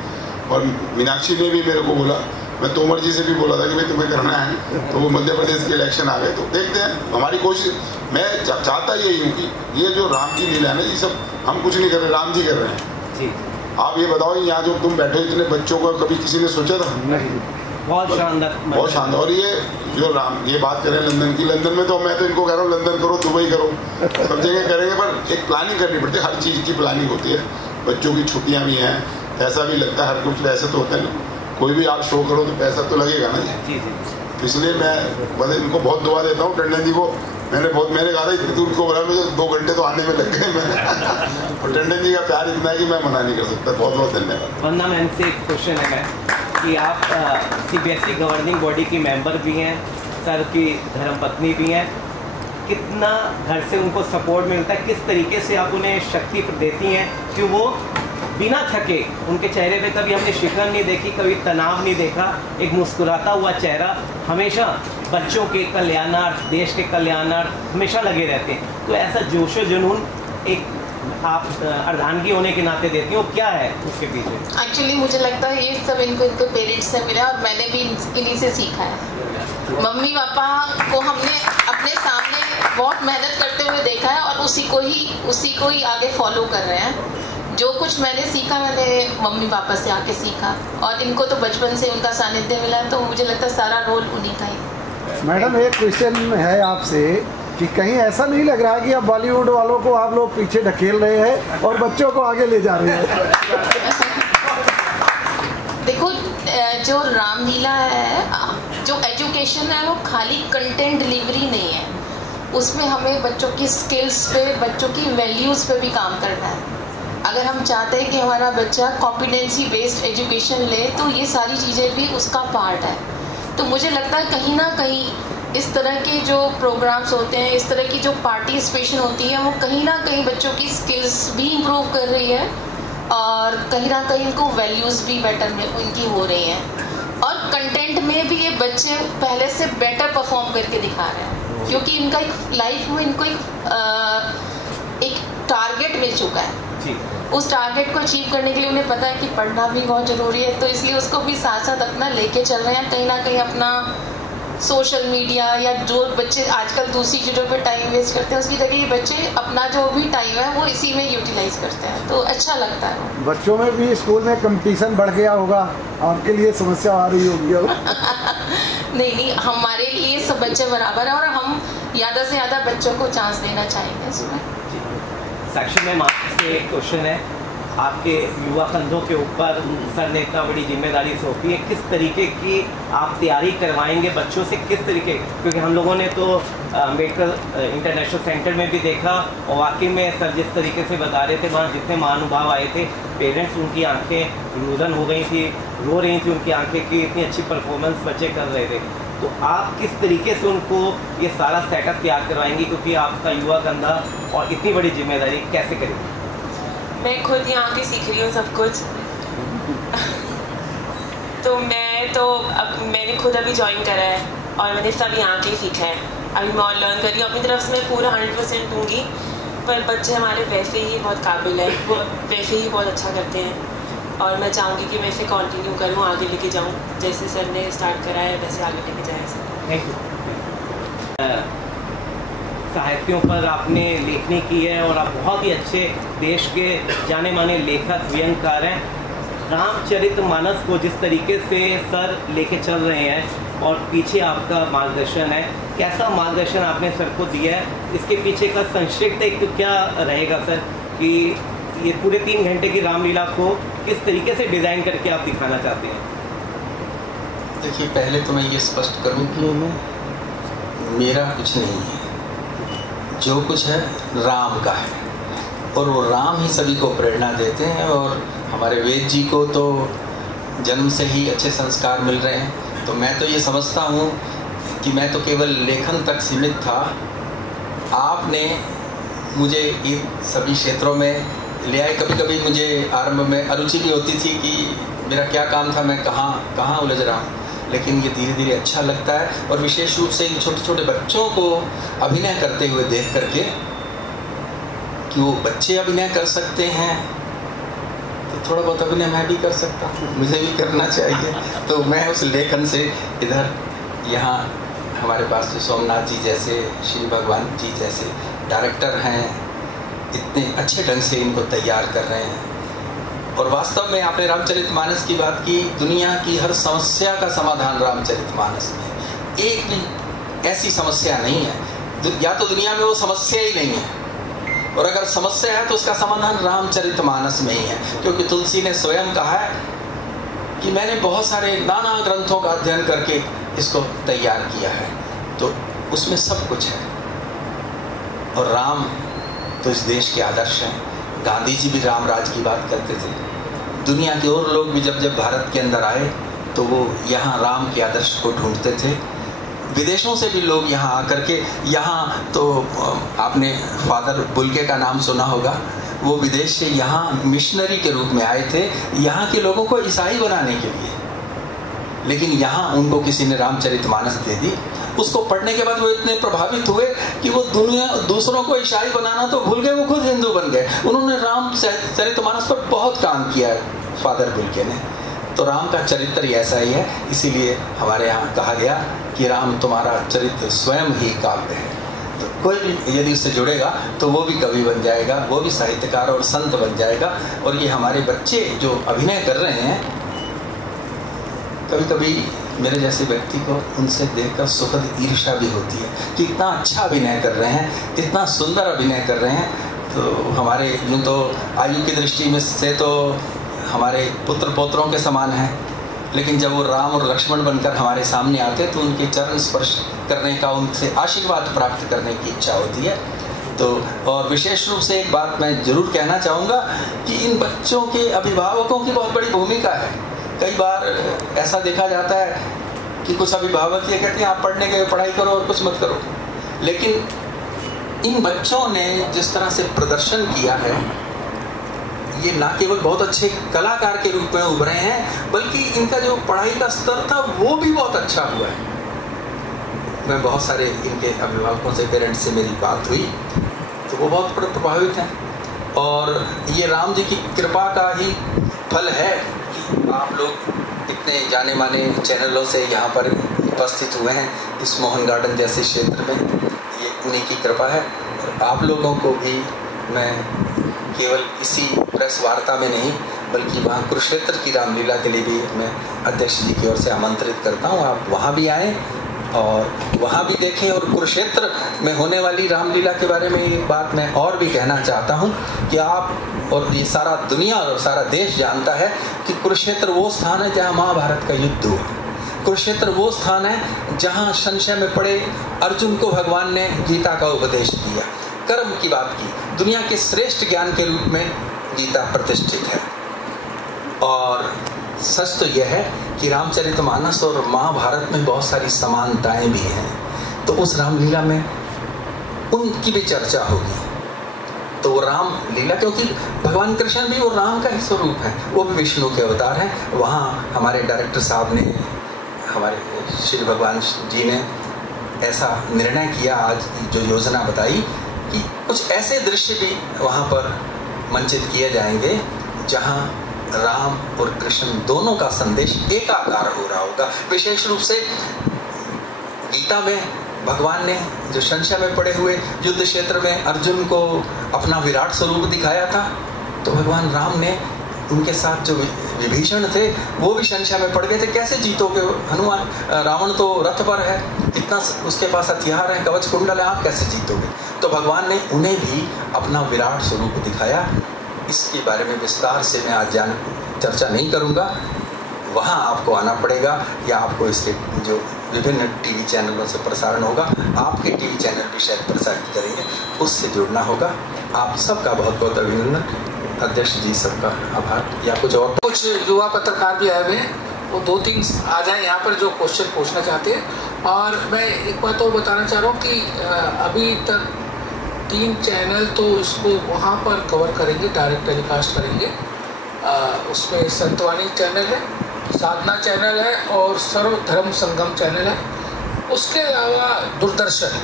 और मीनाक्षी ने भी मेरे को बोला, मैं तोमर जी से भी बोला था कि भाई तुम्हें करना है, तो वो मध्य प्रदेश के इलेक्शन आ गए। तो देखते हैं, हमारी कोशिश, मैं चाहता यही हूँ कि ये जो राम की लीला है ना, ये सब हम कुछ नहीं कर रहे, राम जी कर रहे हैं जी। आप ये बताओ, यहाँ जो तुम बैठे हो इतने बच्चों को कभी किसी ने सोचा था? नहीं। बहुत शानदार, बहुत शानदार। और ये जो राम, ये बात करें लंदन की, लंदन में तो मैं तो इनको कह रहा हूँ लंदन करो, दुबई करो, सब जगह करेंगे, पर एक प्लानिंग करनी पड़ती है। हर चीज़ की प्लानिंग होती है। बच्चों की छुट्टियाँ भी हैं, ऐसा भी लगता है, हर कुछ ऐसे तो होता है ना, कोई भी आप शो करो तो पैसा तो लगेगा ना जी। इसलिए मैं बस इनको बहुत दुआ देता हूँ। टंडन जी को मैंने कहा था इतनी दूर को बोला, मुझे 2 घंटे तो आने में लग गए मैंने। और टंडन जी का प्यार इतना है कि मैं मना नहीं कर सकता। बहुत बहुत धन्यवाद। वंदना मैम से एक क्वेश्चन है मैं कि आप CBSE गवर्निंग बॉडी की मेंबर भी हैं, सर की धर्मपत्नी भी हैं, कितना घर से उनको सपोर्ट मिलता है, किस तरीके से आप उन्हें शक्ति देती हैं कि वो बिना थके, उनके चेहरे पे कभी हमने शिकन नहीं देखी, कभी तनाव नहीं देखा, एक मुस्कुराता हुआ चेहरा, हमेशा बच्चों के कल्याणार्थ, देश के कल्याणार्थ हमेशा लगे रहते हैं। तो ऐसा जोशो जुनून एक आप अर्धांगी होने के नाते देती हो, क्या है उसके पीछे? एक्चुअली मुझे लगता है ये सब इनको पेरेंट्स से मिला और मैंने भी इन्हीं से सीखा है। मम्मी पापा को हमने अपने सामने बहुत मेहनत करते हुए देखा है और उसी को ही आगे फॉलो कर रहे हैं। जो कुछ मैंने सीखा, मैंने मम्मी पापा से आके सीखा, और इनको तो बचपन से उनका सानिध्य मिला, तो मुझे लगता है सारा रोल उन्हीं का ही। मैडम, एक क्वेश्चन है आपसे कि कहीं ऐसा नहीं लग रहा कि अब बॉलीवुड वालों को आप लोग पीछे ढकेल रहे हैं और बच्चों को आगे ले जा रहे हैं? देखो, जो रामलीला है, जो एजुकेशन है, वो खाली कंटेंट डिलीवरी नहीं है, उसमें हमें बच्चों की स्किल्स पे, बच्चों की वैल्यूज़ पे भी काम करना है। अगर हम चाहते हैं कि हमारा बच्चा कॉम्पिटेंसी बेस्ड एजुकेशन ले, तो ये सारी चीज़ें भी उसका पार्ट है। तो मुझे लगता है कहीं ना कहीं इस तरह के जो प्रोग्राम्स होते हैं, इस तरह की जो पार्टिसिपेशन होती है, वो कहीं ना कहीं बच्चों की स्किल्स भी इम्प्रूव कर रही है और कहीं ना कहीं इनको वैल्यूज़ भी बेटर में इनकी हो रही हैं। और कंटेंट में भी ये बच्चे पहले से बेटर परफॉर्म करके दिखा रहे हैं, क्योंकि इनका एक लाइफ में इनको एक टारगेट मिल चुका है। उस टारगेट को अचीव करने के लिए उन्हें पता है कि पढ़ना भी बहुत ज़रूरी है, तो इसलिए उसको भी साथ साथ अपना लेके चल रहे हैं। कहीं ना कहीं अपना सोशल मीडिया या जो बच्चे आजकल दूसरी चीज़ों पे टाइम वेस्ट करते हैं, उसकी जगह ये बच्चे अपना जो भी टाइम है वो इसी में यूटिलाइज करते हैं, तो अच्छा लगता है। बच्चों में भी स्कूल में कंपटीशन बढ़ गया होगा, आपके लिए समस्या आ रही होगी? नहीं, हमारे लिए सब बच्चे बराबर हैं और हम ज़्यादा से ज़्यादा बच्चों को चांस देना चाहेंगे इसमें। साक्षी मैम, आपसे एक क्वेश्चन है, आपके युवा कंधों के ऊपर सर ने इतना बड़ी जिम्मेदारी सौंपी है, किस तरीके की आप तैयारी करवाएंगे बच्चों से, किस तरीके, क्योंकि हम लोगों ने तो अम्बेडकर इंटरनेशनल सेंटर में भी देखा और वाकई में सर जिस तरीके से बता रहे थे, वहाँ जितने महानुभाव आए थे, पेरेंट्स उनकी आंखें रुदन हो गई थी, रो रही थी उनकी आंखें कि इतनी अच्छी परफॉर्मेंस बच्चे कर रहे थे। तो आप किस तरीके से उनको ये सारा सेटअप तैयार करवाएंगे, क्योंकि आपका युवा कंधा और इतनी बड़ी जिम्मेदारी कैसे करेंगे? मैं खुद यहाँ के सीख रही हूँ सब कुछ। तो मैंने खुद अभी ज्वाइन करा है और मैंने सब यहाँ के ही सीखा है। अभी मैं और लर्न कर रही हूँ, अपनी तरफ से मैं पूरा 100% दूँगी, पर बच्चे हमारे वैसे ही बहुत काबिल हैं, वो वैसे ही बहुत अच्छा करते हैं और मैं चाहूँगी कि मैं इसे कंटिन्यू करूँ, आगे लेके जाऊँ, जैसे सर ने स्टार्ट करा है वैसे आगे लेके जाए सर। Thank you. साहित्यों पर आपने लेखनी की है और आप बहुत ही अच्छे देश के जाने माने लेखक व्यंगकार हैं। रामचरितमानस को जिस तरीके से सर लेके चल रहे हैं और पीछे आपका मार्गदर्शन है, कैसा मार्गदर्शन आपने सर को दिया है, इसके पीछे का संक्षिप्त एक तो क्या रहेगा सर कि ये पूरे 3 घंटे की रामलीला को किस तरीके से डिज़ाइन करके आप दिखाना चाहते हैं? देखिए, पहले तो मैं ये स्पष्ट करूं कि मेरा कुछ नहीं है, जो कुछ है राम का है, और वो राम ही सभी को प्रेरणा देते हैं। और हमारे वेद जी को तो जन्म से ही अच्छे संस्कार मिल रहे हैं। तो मैं तो ये समझता हूँ कि मैं तो केवल लेखन तक सीमित था। आपने मुझे इन सभी क्षेत्रों में ले आए। कभी कभी मुझे आरंभ में अरुचि भी होती थी कि मेरा क्या काम था, मैं कहाँ उलझ रहा हूँ, लेकिन ये धीरे धीरे अच्छा लगता है। और विशेष रूप से इन छोटे छोटे बच्चों को अभिनय करते हुए देख करके कि वो बच्चे अभिनय कर सकते हैं, तो थोड़ा बहुत अभिनय मैं भी कर सकता हूँ, मुझे भी करना चाहिए। तो मैं उस लेखन से इधर यहाँ हमारे पास जो सोमनाथ जी जैसे, श्री भगवान जी जैसे डायरेक्टर हैं, इतने अच्छे ढंग से इनको तैयार कर रहे हैं। और वास्तव में आपने रामचरितमानस की बात की, दुनिया की हर समस्या का समाधान रामचरितमानस में। एक भी ऐसी समस्या नहीं है, या तो दुनिया में वो समस्या ही नहीं है, और अगर समस्या है तो उसका समाधान रामचरितमानस में ही है। क्योंकि तुलसी ने स्वयं कहा है कि मैंने बहुत सारे नाना ग्रंथों का अध्ययन करके इसको तैयार किया है, तो उसमें सब कुछ है। और राम तो इस देश के आदर्श हैं। गांधी जी भी राम राज की बात करते थे। दुनिया के और लोग भी जब जब भारत के अंदर आए तो वो यहाँ राम के आदर्श को ढूंढते थे। विदेशों से भी लोग यहाँ आकर के, यहाँ तो आपने फादर बुल्के का नाम सुना होगा, वो विदेश से यहाँ मिशनरी के रूप में आए थे, यहाँ के लोगों को ईसाई बनाने के लिए। लेकिन यहाँ उनको किसी ने रामचरितमानस दे दी। उसको पढ़ने के बाद वो इतने प्रभावित हुए कि वो दूसरों को ईसाई बनाना तो भूल गए, वो खुद हिंदू बन गए। उन्होंने रामचरितमानस पर बहुत काम किया है फादर बुल्के ने। तो राम का चरित्र ही ऐसा ही है, इसीलिए हमारे यहाँ कहा गया कि राम तुम्हारा चरित्र स्वयं ही काव्य है। तो कोई भी यदि उससे जुड़ेगा तो वो भी कवि बन जाएगा, वो भी साहित्यकार और संत बन जाएगा। और ये हमारे बच्चे जो अभिनय कर रहे हैं, कभी कभी मेरे जैसे व्यक्ति को उनसे देखकर सुखद ईर्ष्या भी होती है कि इतना अच्छा अभिनय कर रहे हैं, इतना सुंदर अभिनय कर रहे हैं। तो हमारे यूँ तो आयु की दृष्टि में से तो हमारे पुत्र पोत्रों के समान हैं, लेकिन जब वो राम और लक्ष्मण बनकर हमारे सामने आते हैं तो उनके चरण स्पर्श करने का, उनसे आशीर्वाद प्राप्त करने की इच्छा होती है। तो और विशेष रूप से एक बात मैं जरूर कहना चाहूँगा कि इन बच्चों के अभिभावकों की बहुत बड़ी भूमिका है। कई बार ऐसा देखा जाता है कि कुछ अभिभावक ये कहते हैं आप पढ़ने गए, पढ़ाई करो और कुछ मत करो। लेकिन इन बच्चों ने जिस तरह से प्रदर्शन किया है, ये ना केवल बहुत अच्छे कलाकार के रूप में उभरे हैं, बल्कि इनका जो पढ़ाई का स्तर था वो भी बहुत अच्छा हुआ है। मैं बहुत सारे इनके अभिभावकों से, पेरेंट्स से मेरी बात हुई तो वो बहुत प्रभावित हैं। और ये राम जी की कृपा का ही फल है कि आप लोग इतने जाने माने चैनलों से यहाँ पर उपस्थित हुए हैं इस मोहन गार्डन जैसे क्षेत्र में। ये उन्हीं की कृपा है। और आप लोगों को भी मैं केवल इसी प्रेस वार्ता में नहीं, बल्कि वहाँ कुरुक्षेत्र की रामलीला के लिए भी मैं अध्यक्ष जी की ओर से आमंत्रित करता हूँ। आप वहाँ भी आएँ और वहाँ भी देखें। और कुरुक्षेत्र में होने वाली रामलीला के बारे में एक बात मैं और भी कहना चाहता हूँ कि आप और ये सारा दुनिया और सारा देश जानता है कि कुरुक्षेत्र वो स्थान है जहाँ महाभारत का युद्ध हुआ। कुरुक्षेत्र वो स्थान है जहाँ संशय में पड़े अर्जुन को भगवान ने गीता का उपदेश दिया, कर्म की बात की। दुनिया के श्रेष्ठ ज्ञान के रूप में गीता प्रतिष्ठित है। और सच तो यह है कि रामचरितमानस और महाभारत में बहुत सारी समानताएं भी हैं। तो उस रामलीला में उनकी भी चर्चा होगी। तो वो रामलीला, क्योंकि भगवान कृष्ण भी वो राम का ही स्वरूप है, वो भी विष्णु के अवतार हैं। वहाँ हमारे डायरेक्टर साहब ने, हमारे श्री भगवान जी ने ऐसा निर्णय किया, आज जो योजना बताई कि कुछ ऐसे दृश्य भी वहाँ पर मंचित किए जाएंगे जहाँ राम और कृष्ण दोनों का संदेश एकाकार हो रहा होगा। विशेष रूप से गीता में भगवान ने जो संशय में पड़े हुए युद्ध क्षेत्र में अर्जुन को अपना विराट स्वरूप दिखाया था, तो भगवान राम ने उनके साथ जो विभीषण थे वो भी संशय में पड़ गए थे, कैसे जीतोगे हनुमान, रावण तो रथ पर है, इतना उसके पास हथियार है, कवच कुंडल है, आप कैसे जीतोगे। तो भगवान ने उन्हें भी अपना विराट स्वरूप दिखाया। इसके बारे में विस्तार से मैं आज चर्चा नहीं करूँगा, वहाँ आपको आना पड़ेगा या आपको इसके जो विभिन्न टीवी चैनलों से प्रसारण होगा, आपके टीवी चैनल भी शायद प्रसारित करेंगे, उससे जुड़ना होगा। आप सबका बहुत बहुत अभिनंदन। अध्यक्ष जी सबका आभार। या कुछ और? कुछ युवा पत्रकार भी आए हुए हैं, वो 2-3 आ जाए यहाँ पर जो क्वेश्चन पूछना चाहते हैं। और मैं एक बात और बताना चाह रहा हूँ कि अभी तक 3 चैनल तो इसको वहाँ पर कवर करेंगे, डायरेक्ट टेलीकास्ट करेंगे। उसमें संतवाणी चैनल है, साधना चैनल है और सर्व धर्म संगम चैनल है। उसके अलावा दूरदर्शन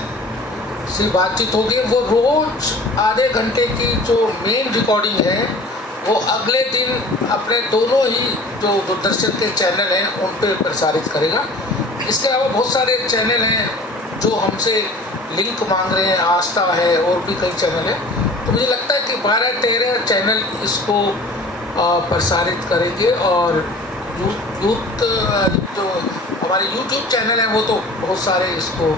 से बातचीत होगी, वो रोज आधे घंटे की जो मेन रिकॉर्डिंग है वो अगले दिन अपने दोनों ही जो दूरदर्शन के चैनल हैं उन पर प्रसारित करेगा। इसके अलावा बहुत सारे चैनल हैं जो हमसे लिंक मांग रहे हैं, आस्था है और भी कई चैनल हैं। तो मुझे लगता है कि 12-13 चैनल इसको प्रसारित करेंगे। और यूथ जो हमारे यूट्यूब चैनल हैं वो तो बहुत सारे इसको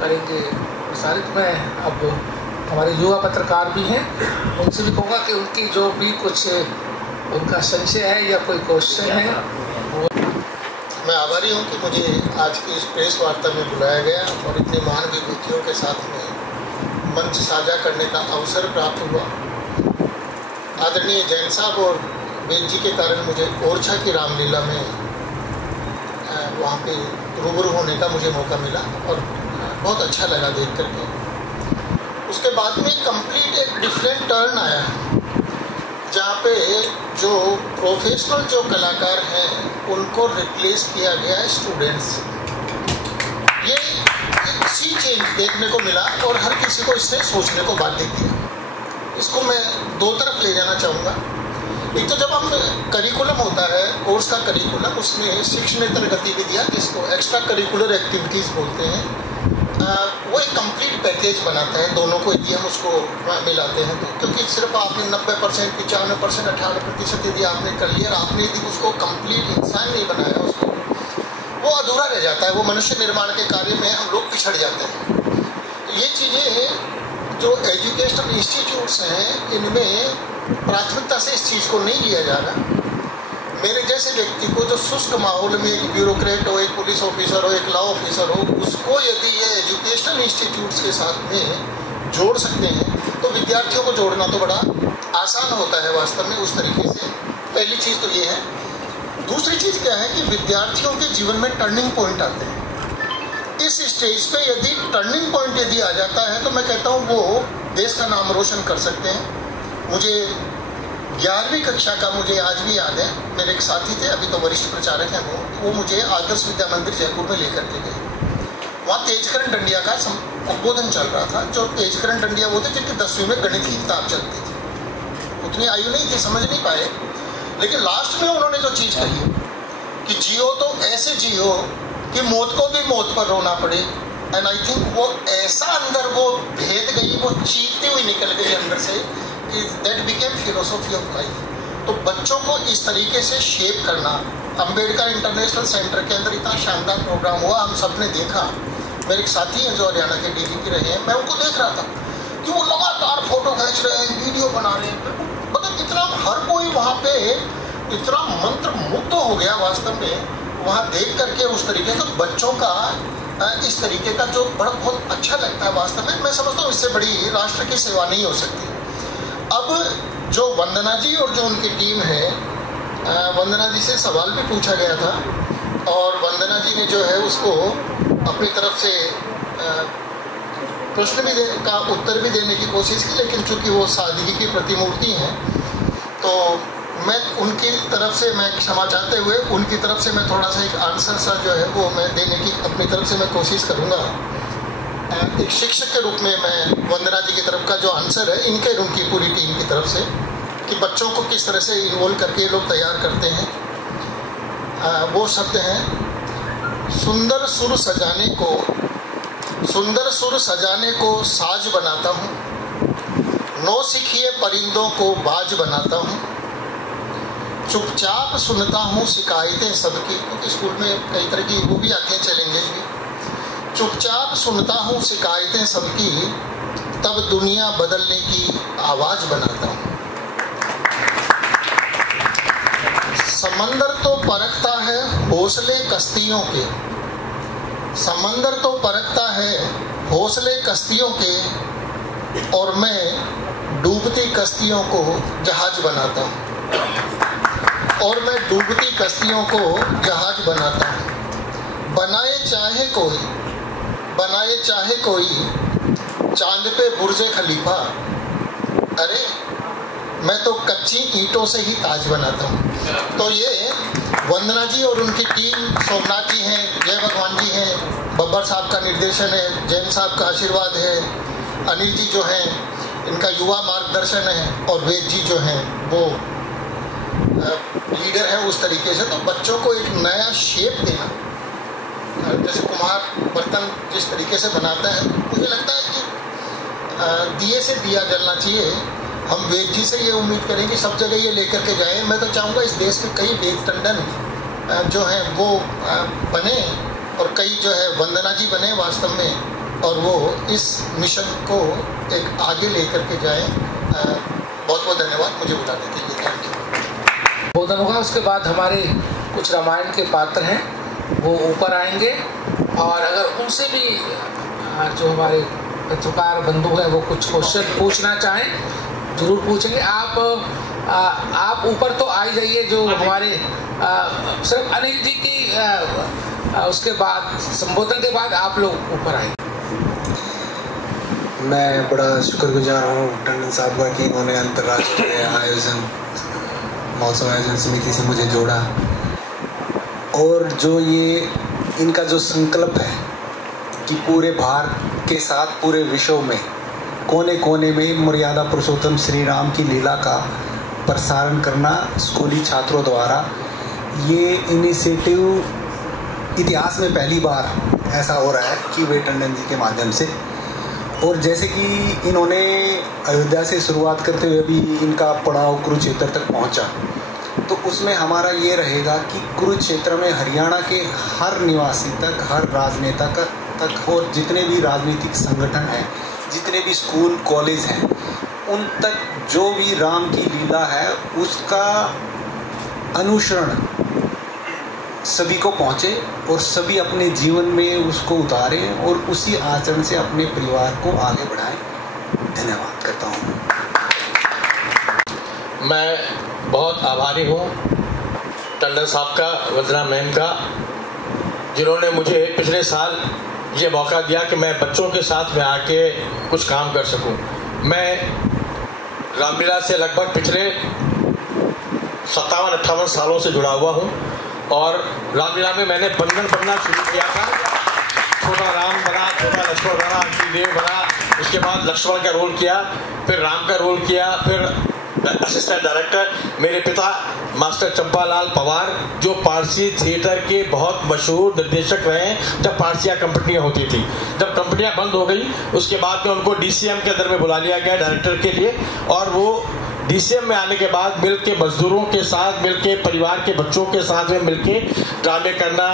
करेंगे प्रसारित। मैं अब हमारे युवा पत्रकार भी हैं, उनसे भी कहूँगा कि उनकी जो भी कुछ उनका संशय है या कोई क्वेश्चन है। मैं आभारी हूँ कि मुझे आज की इस प्रेस वार्ता में बुलाया गया और इतने महान विभूतियों के साथ में मंच साझा करने का अवसर प्राप्त हुआ। आदरणीय जैन साहब और बेद जी के कारण मुझे ओरछा की रामलीला में वहाँ पे रूबरू होने का मुझे मौका मिला और बहुत अच्छा लगा देख करके। उसके बाद में कंप्लीट एक डिफरेंट टर्न आया जहाँ पे जो प्रोफेशनल जो कलाकार हैं उनको रिप्लेस किया गया है स्टूडेंट्स। ये एक सी चेंज देखने को मिला और हर किसी को इसने सोचने को बाध्य किया। इसको मैं 2 तरफ ले जाना चाहूँगा। एक तो जब हम करिकुलम होता है, कोर्स का करिकुलम, उसमें शिक्षणेतर गतिविधियाँ जिसको एक्स्ट्रा करिकुलर एक्टिविटीज़ बोलते हैं, वो एक कंप्लीट पैकेज बनाता है दोनों को यदि हम उसको मिलाते हैं तो। क्योंकि सिर्फ आपने 90%, 95%, 18% यदि आपने कर लिया और आपने यदि उसको कंप्लीट इंसान नहीं बनाया, उसको वो अधूरा रह जाता है। वो मनुष्य निर्माण के कार्य में हम लोग पिछड़ जाते हैं। तो ये चीज़ें जो एजुकेशनल इंस्टीट्यूट्स हैं इनमें प्राथमिकता से इस चीज़ को नहीं लिया जा रहा। मेरे जैसे व्यक्ति को जो शुष्क माहौल में एक ब्यूरोक्रेट हो, एक पुलिस ऑफिसर हो, एक लॉ ऑफिसर हो, उसको यदि ये एजुकेशनल इंस्टीट्यूट्स के साथ में जोड़ सकते हैं तो विद्यार्थियों को जोड़ना तो बड़ा आसान होता है वास्तव में उस तरीके से। पहली चीज़ तो ये है। दूसरी चीज़ क्या है कि विद्यार्थियों के जीवन में टर्निंग पॉइंट आते हैं। इस स्टेज पे यदि टर्निंग पॉइंट यदि आ जाता है तो मैं कहता हूँ वो देश का नाम रोशन कर सकते हैं। मुझे 11वीं कक्षा का मुझे आज भी याद है, मेरे एक साथी थे, अभी तो वरिष्ठ प्रचारक हैं वो मुझे आदर्श विद्या मंदिर जयपुर में लेकर के गए। वहाँ तेजकरण डंडिया का उद्बोधन चल रहा था। जो तेजकरण डंडिया वो थे जिनकी 10वीं में गणित की किताब चलती थी। उतनी आयु नहीं थी, समझ नहीं पाए, लेकिन लास्ट में उन्होंने जो चीज़ कही कि जियो तो ऐसे जियो कि मौत को भी मौत पर रोना पड़े। एंड आई थिंक वो ऐसा अंदर वो भेद गई, वो चीखती हुई निकल गई अंदर से, that became philosophy of life. तो बच्चों को इस तरीके से शेप करना। अंबेडकर इंटरनेशनल सेंटर के अंदर इतना शानदार प्रोग्राम हुआ, हम सब ने देखा। मेरे एक साथी हैं जो हरियाणा के डीजीपी रहे हैं, मैं उनको देख रहा था कि वो लगातार फोटो खींच रहे हैं, वीडियो बना रहे हैं। मतलब इतना हर कोई वहाँ पे इतना मंत्र मुग्ध हो गया वास्तव में वहाँ देख करके उस तरीके से बच्चों का इस तरीके का जो बड़ा बहुत अच्छा लगता है वास्तव में। मैं समझता हूँ इससे बड़ी राष्ट्र की सेवा नहीं हो सकती। अब जो वंदना जी और जो उनकी टीम है, वंदना जी से सवाल भी पूछा गया था और वंदना जी ने जो है उसको अपनी तरफ से प्रश्न भी का उत्तर भी देने की कोशिश की, लेकिन चूंकि वो सादगी की प्रतिमूर्ति हैं तो मैं उनकी तरफ से मैं क्षमा चाहते हुए उनकी तरफ से मैं थोड़ा सा एक आंसर सा जो है वो मैं देने की अपनी तरफ से मैं कोशिश करूँगा। एक शिक्षक के रूप में मैं वंदना जी की तरफ का जो आंसर है इनके उनकी पूरी टीम की तरफ से कि बच्चों को किस तरह से इन्वॉल्व करके ये लोग तैयार करते हैं, वो शब्द हैं सुंदर सुर सजाने को साज बनाता हूँ, नौ सिखिए परिंदों को बाज बनाता हूँ, चुपचाप सुनता हूँ शिकायतें सबकी, क्योंकि स्कूल में कई तरह की वो भी आती हैं चैलेंजेस भी। चुपचाप सुनता हूँ शिकायतें सबकी, तब दुनिया बदलने की आवाज़ बनाता हूँ। समंदर तो परखता है हौसले कश्तियों के, समंदर तो परखता है हौसले कश्तियों के, और मैं डूबती कश्तियों को जहाज बनाता हूँ, और मैं डूबती कश्तियों को जहाज बनाता हूँ। बनाए चाहे कोई चांद पे बुर्जे खलीफा, अरे मैं तो कच्ची ईंटों से ही ताज बनाता हूँ। तो ये वंदना जी और उनकी टीम, सोमनाथ जी हैं, जय भगवान जी हैं, बब्बर साहब का निर्देशन है, जैन साहब का आशीर्वाद है, अनिल जी जो हैं इनका युवा मार्गदर्शन है, और वेद जी जो हैं वो लीडर है उस तरीके से। तो बच्चों को एक नया शेप देना, जैसे कुम्हार बर्तन जिस तरीके से बनाता है, मुझे लगता है कि दिए से दिया जलना चाहिए। हम वेद जी से ये उम्मीद करें कि सब जगह ये लेकर के जाएं। मैं तो चाहूँगा इस देश में कई वेद टंडन जो हैं वो बने, और कई जो है वंदना जी बने वास्तव में, और वो इस मिशन को एक आगे लेकर के जाएं। बहुत बहुत धन्यवाद मुझे बुलाने के लिए। Thank you. बोधन होगा, उसके बाद हमारे कुछ रामायण के पात्र हैं वो ऊपर आएंगे, और अगर उनसे भी जो हमारे पत्रकार बंधु हैं वो कुछ क्वेश्चन पूछना चाहें जरूर पूछेंगे। आप ऊपर तो आ ही जाइए। जो हमारे सिर्फ अनिल जी की उसके बाद संबोधन के बाद आप लोग ऊपर आए। मैं बड़ा शुक्रगुजार हूँ टंडन साहब का कि इन्होंने अंतर्राष्ट्रीय आयोजन महोत्सव आयोजन समिति से मुझे जोड़ा, और जो ये इनका जो संकल्प है कि पूरे भारत के साथ पूरे विश्व में कोने कोने में मर्यादा पुरुषोत्तम श्री राम की लीला का प्रसारण करना स्कूली छात्रों द्वारा, ये इनिशिएटिव इतिहास में पहली बार ऐसा हो रहा है कि वे टंडन जी के माध्यम से। और जैसे कि इन्होंने अयोध्या से शुरुआत करते हुए अभी इनका पड़ाव कुरुक्षेत्र तक पहुंचा, तो उसमें हमारा ये रहेगा कि कुरुक्षेत्र में हरियाणा के हर निवासी तक, हर राजनेता तक, और जितने भी राजनीतिक संगठन हैं, जितने भी स्कूल कॉलेज हैं, उन तक जो भी राम की लीला है उसका अनुसरण सभी को पहुँचे, और सभी अपने जीवन में उसको उतारें और उसी आचरण से अपने परिवार को आगे बढ़ाएं। धन्यवाद करता हूँ। मैं बहुत आभारी हूँ टंडन साहब का, वंदना मैम का, जिन्होंने मुझे पिछले साल ये मौका दिया कि मैं बच्चों के साथ में आके कुछ काम कर सकूं। मैं रामलीला से लगभग पिछले 57-58 सालों से जुड़ा हुआ हूं, और रामलीला में मैंने बंधन बनना शुरू किया था। छोटा राम बना, छोटा लक्ष्मण बना, देव बना, उसके बाद लक्ष्मण का रोल किया, फिर राम का रोल किया, फिर असिस्टेंट डायरेक्टर मेरे पिता मास्टर चंपालाल पवार, जो पारसी थिएटर के बहुत मशहूर निर्देशक रहे जब पारसिया कंपनियां होती थी। जब कंपनियां बंद हो गई उसके बाद में उनको डीसीएम के अंदर में बुला लिया गया डायरेक्टर के लिए, और वो डीसीएम में आने के बाद मिल के मजदूरों के साथ, मिल के परिवार के बच्चों के साथ में मिल के ड्रामे करना,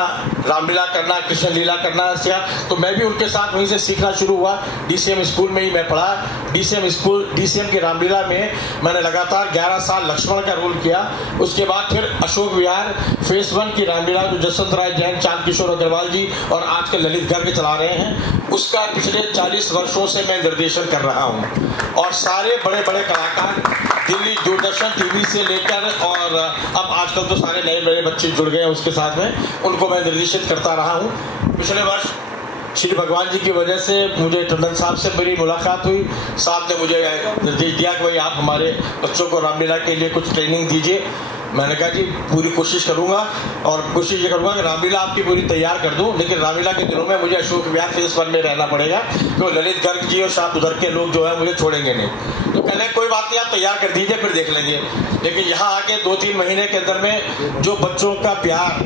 रामलीला करना, कृष्ण लीला करना सीखा। तो मैं भी उनके साथ वहीं से सीखना शुरू हुआ। डीसीएम स्कूल में ही मैं पढ़ा। डीसीएम की रामलीला में मैंने लगातार 11 साल लक्ष्मण का रोल किया। उसके बाद फिर अशोक विहार फेस 1 की रामलीला जो जसवंत राय जैन, चांद किशोर अग्रवाल जी और आज के ललित गर्ग चला रहे हैं, उसका पिछले 40 वर्षों से मैं निर्देशन कर रहा हूँ। और सारे बड़े बड़े कलाकार दिल्ली दूरदर्शन टीवी से लेकर, और अब आजकल तो सारे नए नए बच्चे जुड़ गए हैं उसके साथ में, उनको मैं निर्देशित करता रहा हूँ। पिछले वर्ष श्री भगवान जी की वजह से मुझे टंडन साहब से मेरी मुलाकात हुई। साहब ने मुझे निर्देश दिया कि भाई आप हमारे बच्चों को रामलीला के लिए कुछ ट्रेनिंग दीजिए। मैंने कहा जी पूरी कोशिश करूंगा, और कोशिश ये करूंगा कि रामलीला आपकी पूरी तैयार कर दूं, लेकिन रामलीला के दिनों में मुझे अशोक विहार फेस 1 में रहना पड़ेगा, तो ललित गर्ग जी और साथ उधर के लोग जो है मुझे छोड़ेंगे नहीं। तो कहने कोई बात नहीं, आप तैयार कर दीजिए फिर देख लेंगे। लेकिन यहाँ आके 2-3 महीने के अंदर में जो बच्चों का प्यार,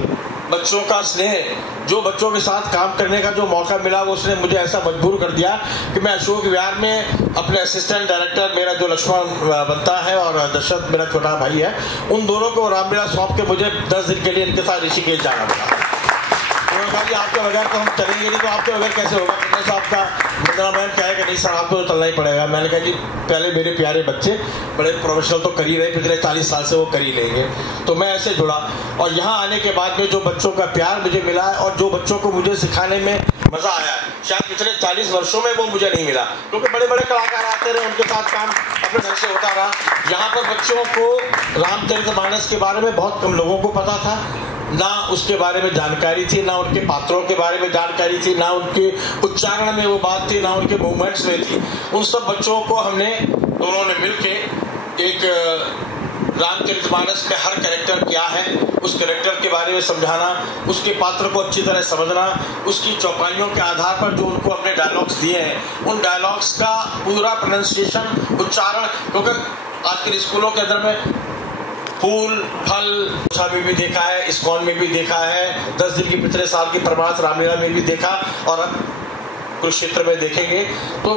बच्चों का स्नेह, जो बच्चों के साथ काम करने का जो मौका मिला, वो उसने मुझे ऐसा मजबूर कर दिया कि मैं अशोक विहार में अपने असिस्टेंट डायरेक्टर मेरा जो लक्ष्मण बनता है और दशरथ मेरा छोटा भाई है, उन दोनों को रामलीला सौंप के मुझे 10 दिन के लिए इनके साथ ऋषिकेश जाना पड़ा। कहा कि आपके बगैर तो हम चलेंगे नहीं, तो आपके बगैर कैसे होगा? मैंने साहब का मतलब मैम क्या है कि नहीं सर आपको तो चलना ही पड़ेगा। मैंने कहा जी पहले मेरे प्यारे बच्चे बड़े प्रोफेशनल तो कर ही रहे, पिछले 40 साल से वो कर ही लेंगे। तो मैं ऐसे जुड़ा और यहाँ आने के बाद में जो बच्चों का प्यार मुझे मिला है और जो बच्चों को मुझे सिखाने में मज़ा आया है, शायद पिछले 40 वर्षों में वो मुझे नहीं मिला, क्योंकि बड़े बड़े कलाकार आते रहे, उनके साथ काम अपने ढंग से होता रहा। यहाँ पर बच्चों को रामचरितमानस के बारे में बहुत कम लोगों को पता था, ना उसके बारे में जानकारी थी, ना उनके पात्रों के बारे में जानकारी थी, ना उनके उच्चारण में वो बात थी, ना उनके मूवमेंट्स में थी। उन सब बच्चों को हमने दोनों ने मिलके एक रामचरितमानस में हर कैरेक्टर क्या है उस कैरेक्टर के बारे में समझाना, उसके पात्र को अच्छी तरह समझना, उसकी चौपाइयों के आधार पर जो उनको अपने डायलॉग्स दिए हैं उन डायलॉग्स का पूरा प्रोनाउंसिएशन, उच्चारण, क्योंकि आजकल स्कूलों के अंदर में फूल फल में भी देखा है, इस्कॉन में भी देखा है, 10 दिन की पिछले साल की प्रभात रामलीला में भी देखा और अब कुरुक्षेत्र में देखेंगे। तो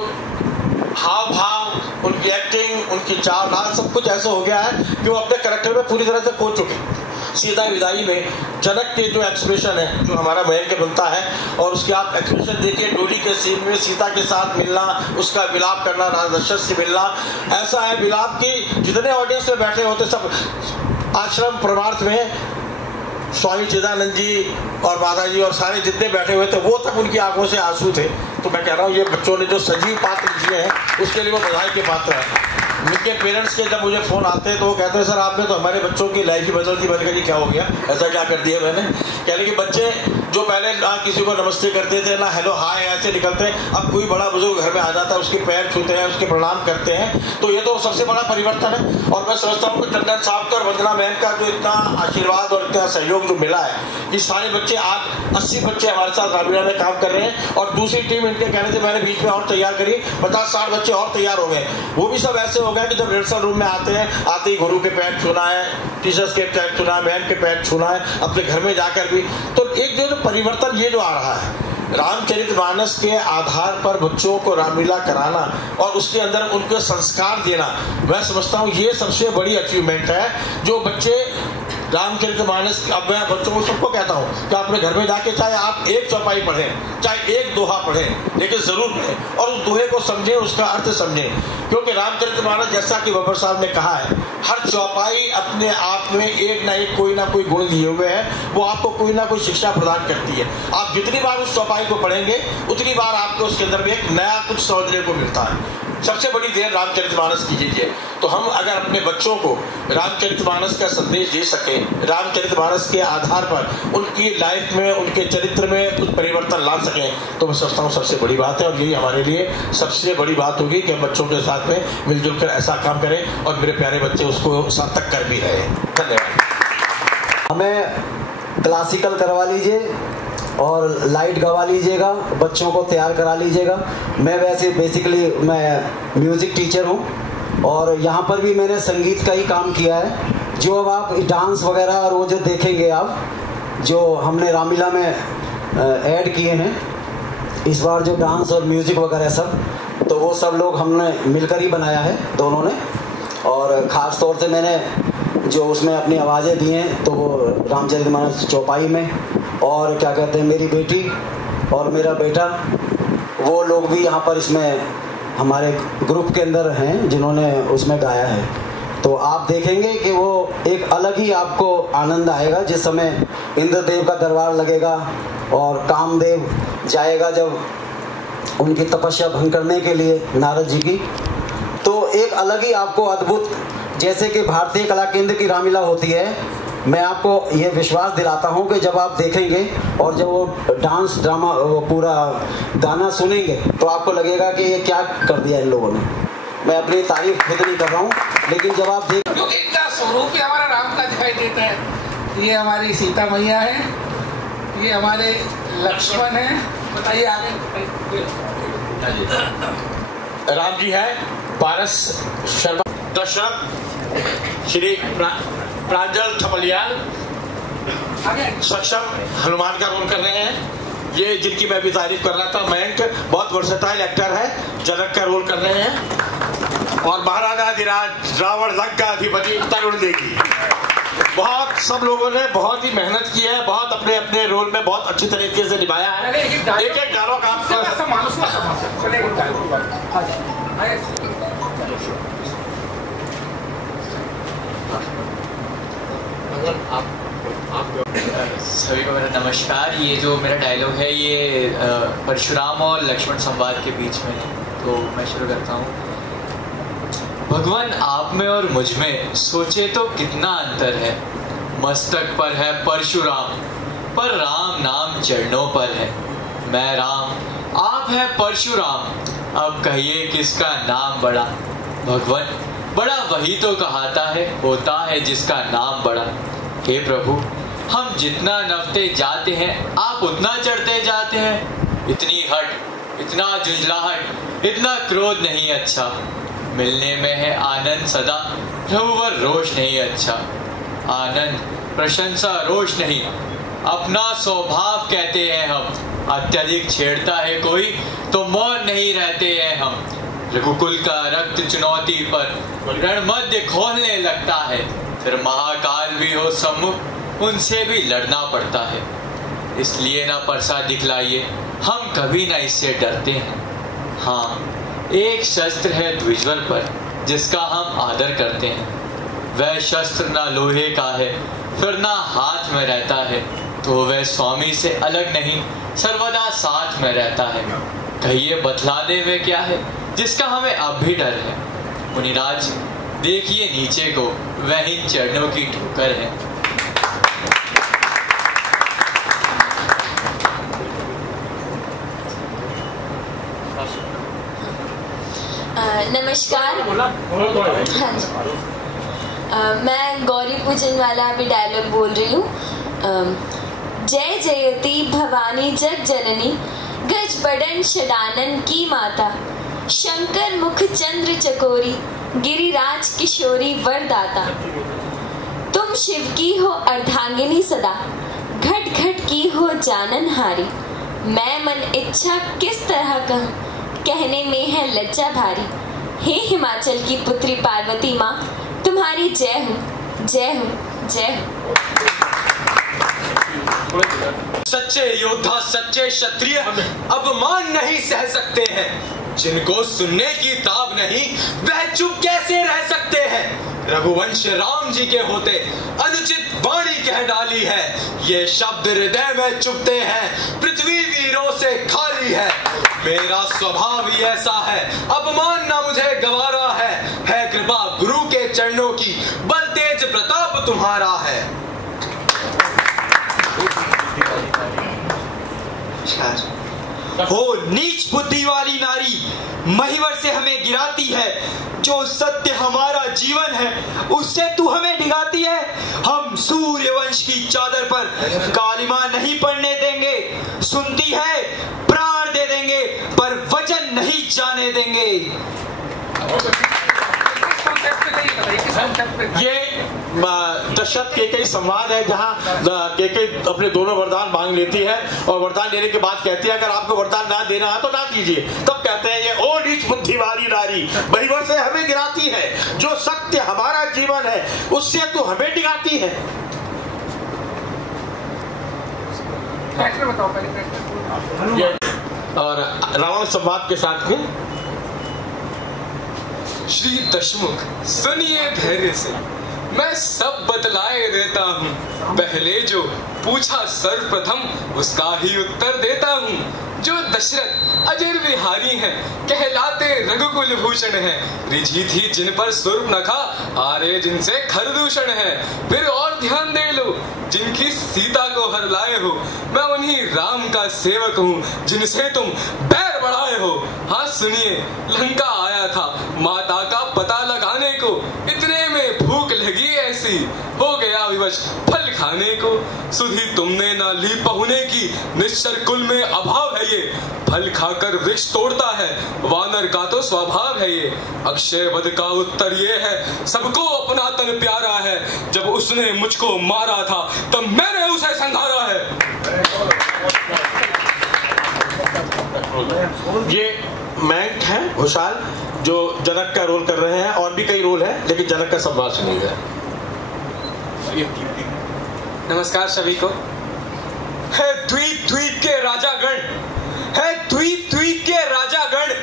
हाव भाव, उनकी एक्टिंग, उनकी चाल ढाल सब कुछ ऐसा हो गया है कि वो अपने कैरेक्टर में पूरी तरह से खो चुके। सीता विदाई में जनक के जो एक्सप्रेशन है, जो हमारा महल के बनता है, और उसके आप एक्सप्रेशन देखिए डोली के सीन में सीता के साथ मिलना, उसका विलाप करना, राजा दशरथ से मिलना, ऐसा है विलाप की जितने ऑडियंस में बैठे होते सब आश्रम परमार्थ में स्वामी चिदानंद जी और माता जी और सारे जितने बैठे हुए थे वो तक उनकी आंखों से आंसू थे। तो मैं कह रहा हूँ ये बच्चों ने जो सजीव पात्र दिए हैं उसके लिए वो बधाई के पात्र है। उनके पेरेंट्स के जब मुझे फोन आते हैं तो वो कहते हैं सर आपने तो हमारे बच्चों की लाइफ ही बदल दी। मैंने कहा जी क्या हो गया, ऐसा क्या कर दिया मैंने? कह रहे कि बच्चे जो पहले ना किसी को नमस्ते करते थे, ना हेलो हाय ऐसे निकलते हैं, अब कोई बड़ा बुजुर्ग घर में आ जाता है उसके पैर छूते हैं, उसके प्रणाम करते हैं। तो ये तो सबसे बड़ा परिवर्तन है। और मैं समझता हूँ कि टंडन साहब का और वंदना मैम का जो इतना आशीर्वाद और इतना सहयोग जो मिला है, कि सारे बच्चे आज 80 बच्चे हमारे साथ रामलीला में काम कर रहे हैं और दूसरी टीम इनके कहने से मैंने बीच में और तैयार करी, 50-60 बच्चे और तैयार हो गए। वो भी सब ऐसे हो गए कि जब रिहर्सल रूम में आते हैं, आते ही गुरु के पैर छूना है, टीचर्स के पैर छूना है, मैम के पैर छूना है, अपने घर में जाकर भी। तो एक जो परिवर्तन ये जो आ रहा है रामचरितमानस के आधार पर बच्चों को रामलीला कराना और उसके अंदर उनको संस्कार देना, मैं समझता हूँ ये सबसे बड़ी अचीवमेंट है। जो बच्चे रामचरितमानस, अब मैं बच्चों को सबको कहता हूँ कि अपने घर में जाके चाहे आप एक चौपाई पढ़ें, चाहे एक दोहा पढ़ें, लेकिन जरूर पढ़ें और उस दोहे को समझें, उसका अर्थ समझें। क्योंकि रामचरितमानस जैसा कि बाबर साहब ने कहा है, हर चौपाई अपने आप में एक ना कोई गुण दिए हुए हैं, वो आपको कोई ना कोई शिक्षा प्रदान करती है। आप जितनी बार उस चौपाई को पढ़ेंगे उतनी बार आपको उसके अंदर में एक नया कुछ समझने को मिलता है। सबसे बड़ी देर रामचरितमानस की कीजिए। तो हम अगर अपने बच्चों को रामचरितमानस का संदेश दे सके, रामचरितमानस के आधार पर उनकी लाइफ में, उनके चरित्र में कुछ परिवर्तन ला सकें, तो मैं समझता हूँ सबसे बड़ी बात है। और यही हमारे लिए सबसे बड़ी बात होगी कि हम बच्चों के साथ में मिलजुल कर ऐसा काम करें और मेरे प्यारे बच्चे उसको सार्थक कर भी रहे हैं। धन्यवाद। हमें क्लासिकल करवा लीजिए और लाइट गवा लीजिएगा, बच्चों को तैयार करा लीजिएगा। मैं वैसे बेसिकली मैं म्यूज़िक टीचर हूँ और यहाँ पर भी मैंने संगीत का ही काम किया है। जो अब आप डांस वगैरह रोज देखेंगे, आप जो हमने रामलीला में ऐड किए हैं इस बार, जो डांस और म्यूज़िक वगैरह सब, तो वो सब लोग हमने मिलकर ही बनाया है दोनों ने। और ख़ास तौर से मैंने जो उसमें अपनी आवाज़ें दी हैं तो वो रामचरितमानस चौपाई में, और क्या कहते हैं मेरी बेटी और मेरा बेटा, वो लोग भी यहाँ पर इसमें हमारे ग्रुप के अंदर हैं जिन्होंने उसमें गाया है। तो आप देखेंगे कि वो एक अलग ही आपको आनंद आएगा जिस समय इंद्रदेव का दरबार लगेगा और कामदेव जाएगा जब उनकी तपस्या भंग करने के लिए नारद जी की। तो एक अलग ही आपको अद्भुत, जैसे कि भारतीय कला केंद्र की रामलीला होती है, मैं आपको ये विश्वास दिलाता हूँ कि जब आप देखेंगे और जब वो डांस ड्रामा वो पूरा गाना सुनेंगे तो आपको लगेगा कि ये क्या कर दिया इन लोगों ने। मैं अपनी तारीफ खुद नहीं कर रहा हूँ, लेकिन जब आप देख, क्योंकि इनका स्वरूप ही हमारा राम का दिखाई देता है। ये हमारी सीता मैया है, ये हमारे लक्ष्मण है। बताइए आगे। राम जी है, पारस शर्मा, दशरथ, श्री प्रांजल थपलियाल सक्षम हनुमान का रोल कर रहे हैं। ये जिनकी मैं भी तारीफ कर रहा था, मयंक बहुत वर्सेटाइल एक्टर है, जनक का रोल कर रहे हैं। और महाराजाधिराज रावण लंका अधिपति तरुण देगी बहुत सब लोगों ने बहुत ही मेहनत की है, बहुत अपने अपने रोल में बहुत अच्छी तरीके से निभाया है। एक एक डायलॉग आप सभी को मेरा नमस्कार। ये जो मेरा डायलॉग है ये परशुराम और लक्ष्मण संवाद के बीच में है, तो मैं शुरू करता हूँ। भगवान आप में और मुझ में सोचे तो कितना अंतर है। मस्तक पर है परशुराम, पर राम नाम चरणों पर है। मैं राम, आप है परशुराम, अब कहिए किसका नाम बड़ा। भगवान बड़ा वही तो कहाता है, होता है जिसका नाम बड़ा। हे प्रभु, हम जितना नफते जाते हैं आप उतना चढ़ते जाते हैं। इतनी हट, इतना झुंझलाहट, इतना क्रोध नहीं अच्छा। मिलने में है आनंद सदा, रघुवर रोष नहीं अच्छा। आनंद प्रशंसा रोष नहीं, अपना स्वभाव कहते हैं हम। अत्यधिक छेड़ता है कोई तो मौन नहीं रहते हैं हम। रघुकुल का रक्त चुनौती पर रणमध्य खोलने लगता है। फिर महाकाल भी हो सम्मुख, उनसे भी लड़ना पड़ता है। इसलिए ना परसा दिखलाइए, हम कभी ना इससे डरते हैं। हाँ, एक शस्त्र है द्विजवल पर जिसका हम आदर करते हैं। वह शस्त्र ना लोहे का है, फिर ना हाथ में रहता है, तो वह स्वामी से अलग नहीं, सर्वदा साथ में रहता है। कहिए बतलाने में क्या है जिसका हमें अब भी डर है। मुनिराज देखिए नीचे को, वह इन चरणों की ठोकर है। नमस्कार। मैं गौरी पूजन वाला अभी डायलॉग बोल रही हूँ। जय जयती भवानी जग जननी, गज बड़न षडानन की माता। शंकर मुख चंद्र चकोरी, गिरिराज किशोरी वरदाता। तुम शिव की हो अर्धांगिनी सदा, घट घट की हो जाननहारी। मैं मन इच्छा किस तरह कहूँ, कहने में है लज्जा भारी। हे हिमाचल की पुत्री पार्वती माँ, तुम्हारी जय हो, जय हो, जय हो। सच्चे योद्धा, सच्चे क्षत्रिय अपमान नहीं सह सकते हैं। जिनको सुनने की ताब नहीं, वह चुप कैसे रह सकते हैं। रघुवंश राम जी के होते अनुचित वाणी कह डाली है। ये शब्द हृदय में चुभते हैं, पृथ्वी वीरों से खाली है। मेरा स्वभाव ही ऐसा है, अपमान ना मुझे गवारा है कृपा गुरु के चरणों की, बल तेज प्रताप तुम्हारा है। हो नीच बुद्धि वाली नारी, महिवर से हमें गिराती है। जो सत्य हमारा जीवन है, उससे तू हमें डिगाती है। हम सूर्य वंश की चादर पर कालिमा नहीं पड़ने देंगे। सुनती है प्राण दे देंगे, पर वचन नहीं जाने देंगे। ये दशरथ केकई संवाद है, जहाँ केकई अपने दोनों वरदान मांग लेती है और वरदान लेने के बाद कहती है अगर आपको वरदान ना देना है तो ना दीजिए। तब कहते हैं ये ओ नीच बुद्धि वाली नारी, महिवर से हमें गिराती है। जो सत्य हमारा जीवन है, उससे तू हमें डिगाती है। और रावण संवाद के साथ में श्री दशमुख सुनिए धैर्य से, मैं सब बतलाए देता हूँ। पहले जो पूछा सर्वप्रथम, उसका ही उत्तर देता हूँ। जो दशरथ अजर विहारी हैं, कहलाते रघुकुल भूषण हैं। रिझी थी जिन पर सुर्पनखा, हारे जिनसे खरदूषण है। फिर और ध्यान दे लो, जिनकी सीता को हर लाए हो। मैं उन्हीं राम का सेवक हूँ, जिनसे तुम बैर बढ़ाए हो। हाँ सुनिए, लंका आया था माता का पता लगाने को। इतने में भूख लगी ऐसी, हो गया विवश फल खाने को। सुधी तुमने ना ली पहुने की, निश्चर कुल में अभाव है ये। फल खाकर वृक्ष तोड़ता है, वानर का तो स्वभाव है ये। अक्षय वध का उत्तर ये है, सबको अपना तन प्यारा है। जब उसने मुझको मारा था, तब मैंने उसे संघारा है। ये मैंक है घोषाल, जो जनक का रोल कर रहे हैं। और भी कई रोल है, लेकिन जनक का संवाद सुनिएगा। नमस्कार सभी को। है द्वीप द्वीप के राजागण, है द्वीप द्वीप के राजागण,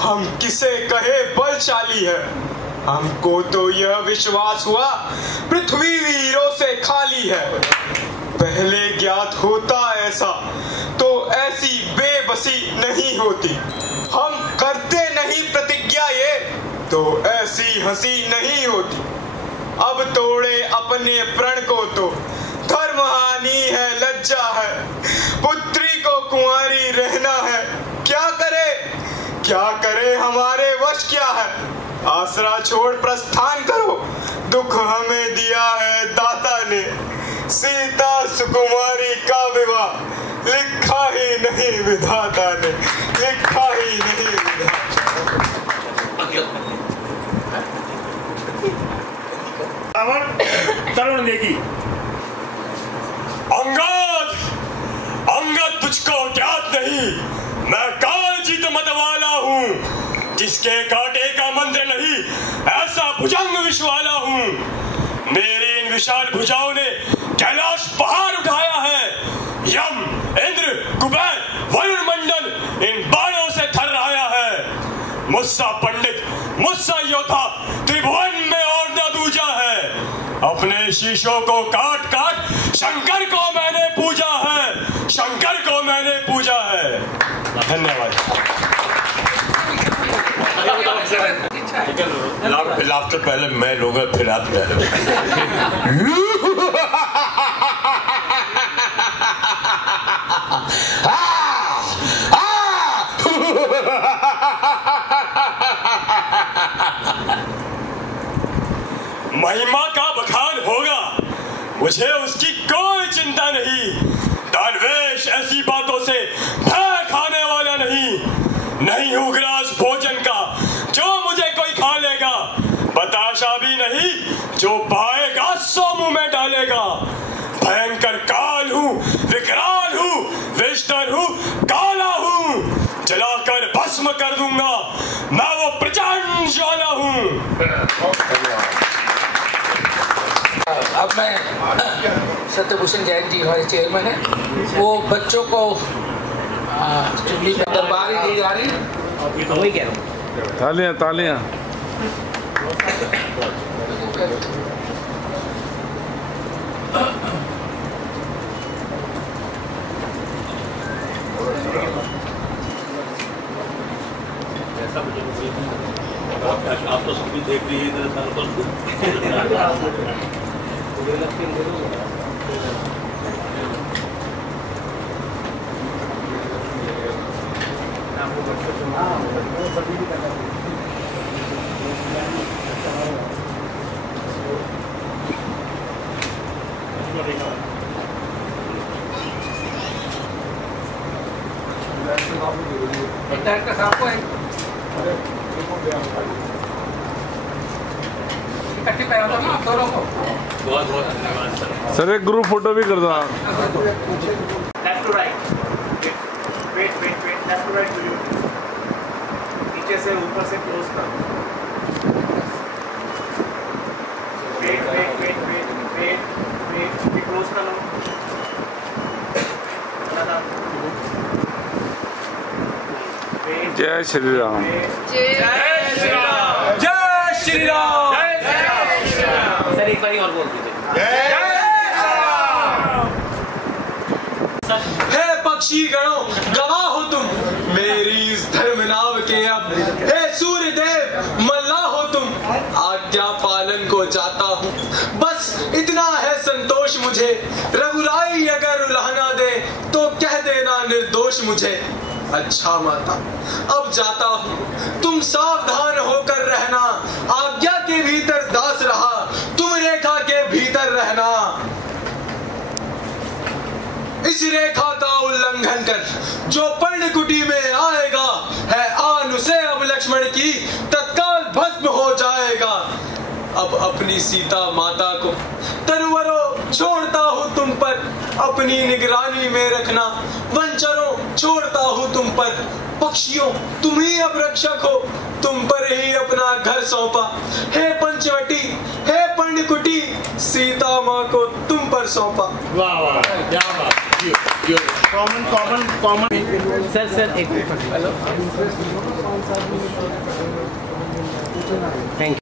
हम किसे कहे बलशाली है। हमको तो यह विश्वास हुआ पृथ्वी वीरों से खाली है। पहले ज्ञात होता ऐसा तो ऐसी बेबसी नहीं होती। हम करते नहीं प्रतिज्ञा ये तो ऐसी हंसी नहीं होती। अब तोड़े अपने प्रण को तो धर्म हानि है, लज्जा है। पुत्री को कुंवारी रहना है, क्या करे हमारे वश क्या है। आसरा छोड़ प्रस्थान करो, दुख हमें दिया है दाता ने। सीता सुकुमारी का विवाह लिखा ही नहीं विधाता ने, लिखा ही नहीं विधाता। तरुण नेगी। अंगद तुझको ज्ञात नहीं, मैं काल जीत मत वाला हूँ। जिसके कांटे का मंत्र नहीं, ऐसा भुजंग विष वाला हूँ। मेरी इन विशाल भुजाओं ने कैलाश पहाड़ उठाया है। यम, इंद्र, कुबेर, वरुण मंडल इन बाणों से थर्राया है। मुझसा पंडित, मुझसा योद्धा त्रिभुवन में और न दूजा है। अपने शीशों को काट काट शंकर को मैंने पूजा है, शंकर को मैंने पूजा है। धन्यवाद। लाफ्टर पहले मैं लूंगा, फिर आप ले लो। महिमा का बखान होगा, मुझे उसकी कोई चिंता नहीं। दानवेश ऐसी बातों से भय खाने वाला नहीं हूँ ग्रास भोजन का जो मुझे कोई खा लेगा। बताशा भी नहीं, जो पाएगा सो मुंह में डालेगा। भयंकर काल हूँ, विकराल हूँ, विषधर हूँ, काला हूँ। जलाकर भस्म कर दूंगा, मैं वो प्रचंड ज्वाला हूँ। अब मैं सत्यभूषण जैन जी हमारे चेयरमैन है, वो बच्चों को चुगली में दरबारी दी जा रही है। वही कह रहा हूँ। तालियां तालियां। आप तो सभी देख लीजिए डायरेक्टर साहब को इकट्ठी पहना दो आप दोनों को। बहुत बहुत धन्यवाद सर। सर एक ग्रुप फोटो भी कर दो। Left to right, wait wait wait, left to right to you. नीचे से ऊपर से क्लोज कर। Wait wait wait wait wait wait, भी क्लोज कर लो। जय श्री राम। जय श्री राम। जय श्री राम। सर एक बार और बोल दीजिए। हे पक्षी गणों, गवाह हो तुम मेरी इस धर्म नाव के। अब हे सूर्य देव, मल्ला हो तुम, आज्ञा पालन को जाता हूँ। बस इतना है संतोष मुझे, रघुराई अगर उलाहना दे तो कह देना निर्दोष मुझे। अच्छा माता, अब जाता हूँ, तुम सावधान होकर रहना। आज्ञा के भीतर दास रहा, तुम रेखा के भीतर रहना। इस रेखा का उल्लंघन कर जो पर्णकुटी में आएगा, है आन उसे अब लक्ष्मण की तत्काल भस्म हो जाएगा। अब अपनी सीता माता को तरुवरों छोड़ता हूँ तुम पर, अपनी निगरानी में रखना। वंचरों छोड़ता हूँ तुम पर, पक्षियों तुम ही अब रक्षक हो, तुम पर ही अपना घर सौंपा। हे पंचवटी, हे पर्णकुटी, सीता माँ को तुम पर सौंपा। वाह वाह, क्या बात। कॉमन सर एक थैंक यू।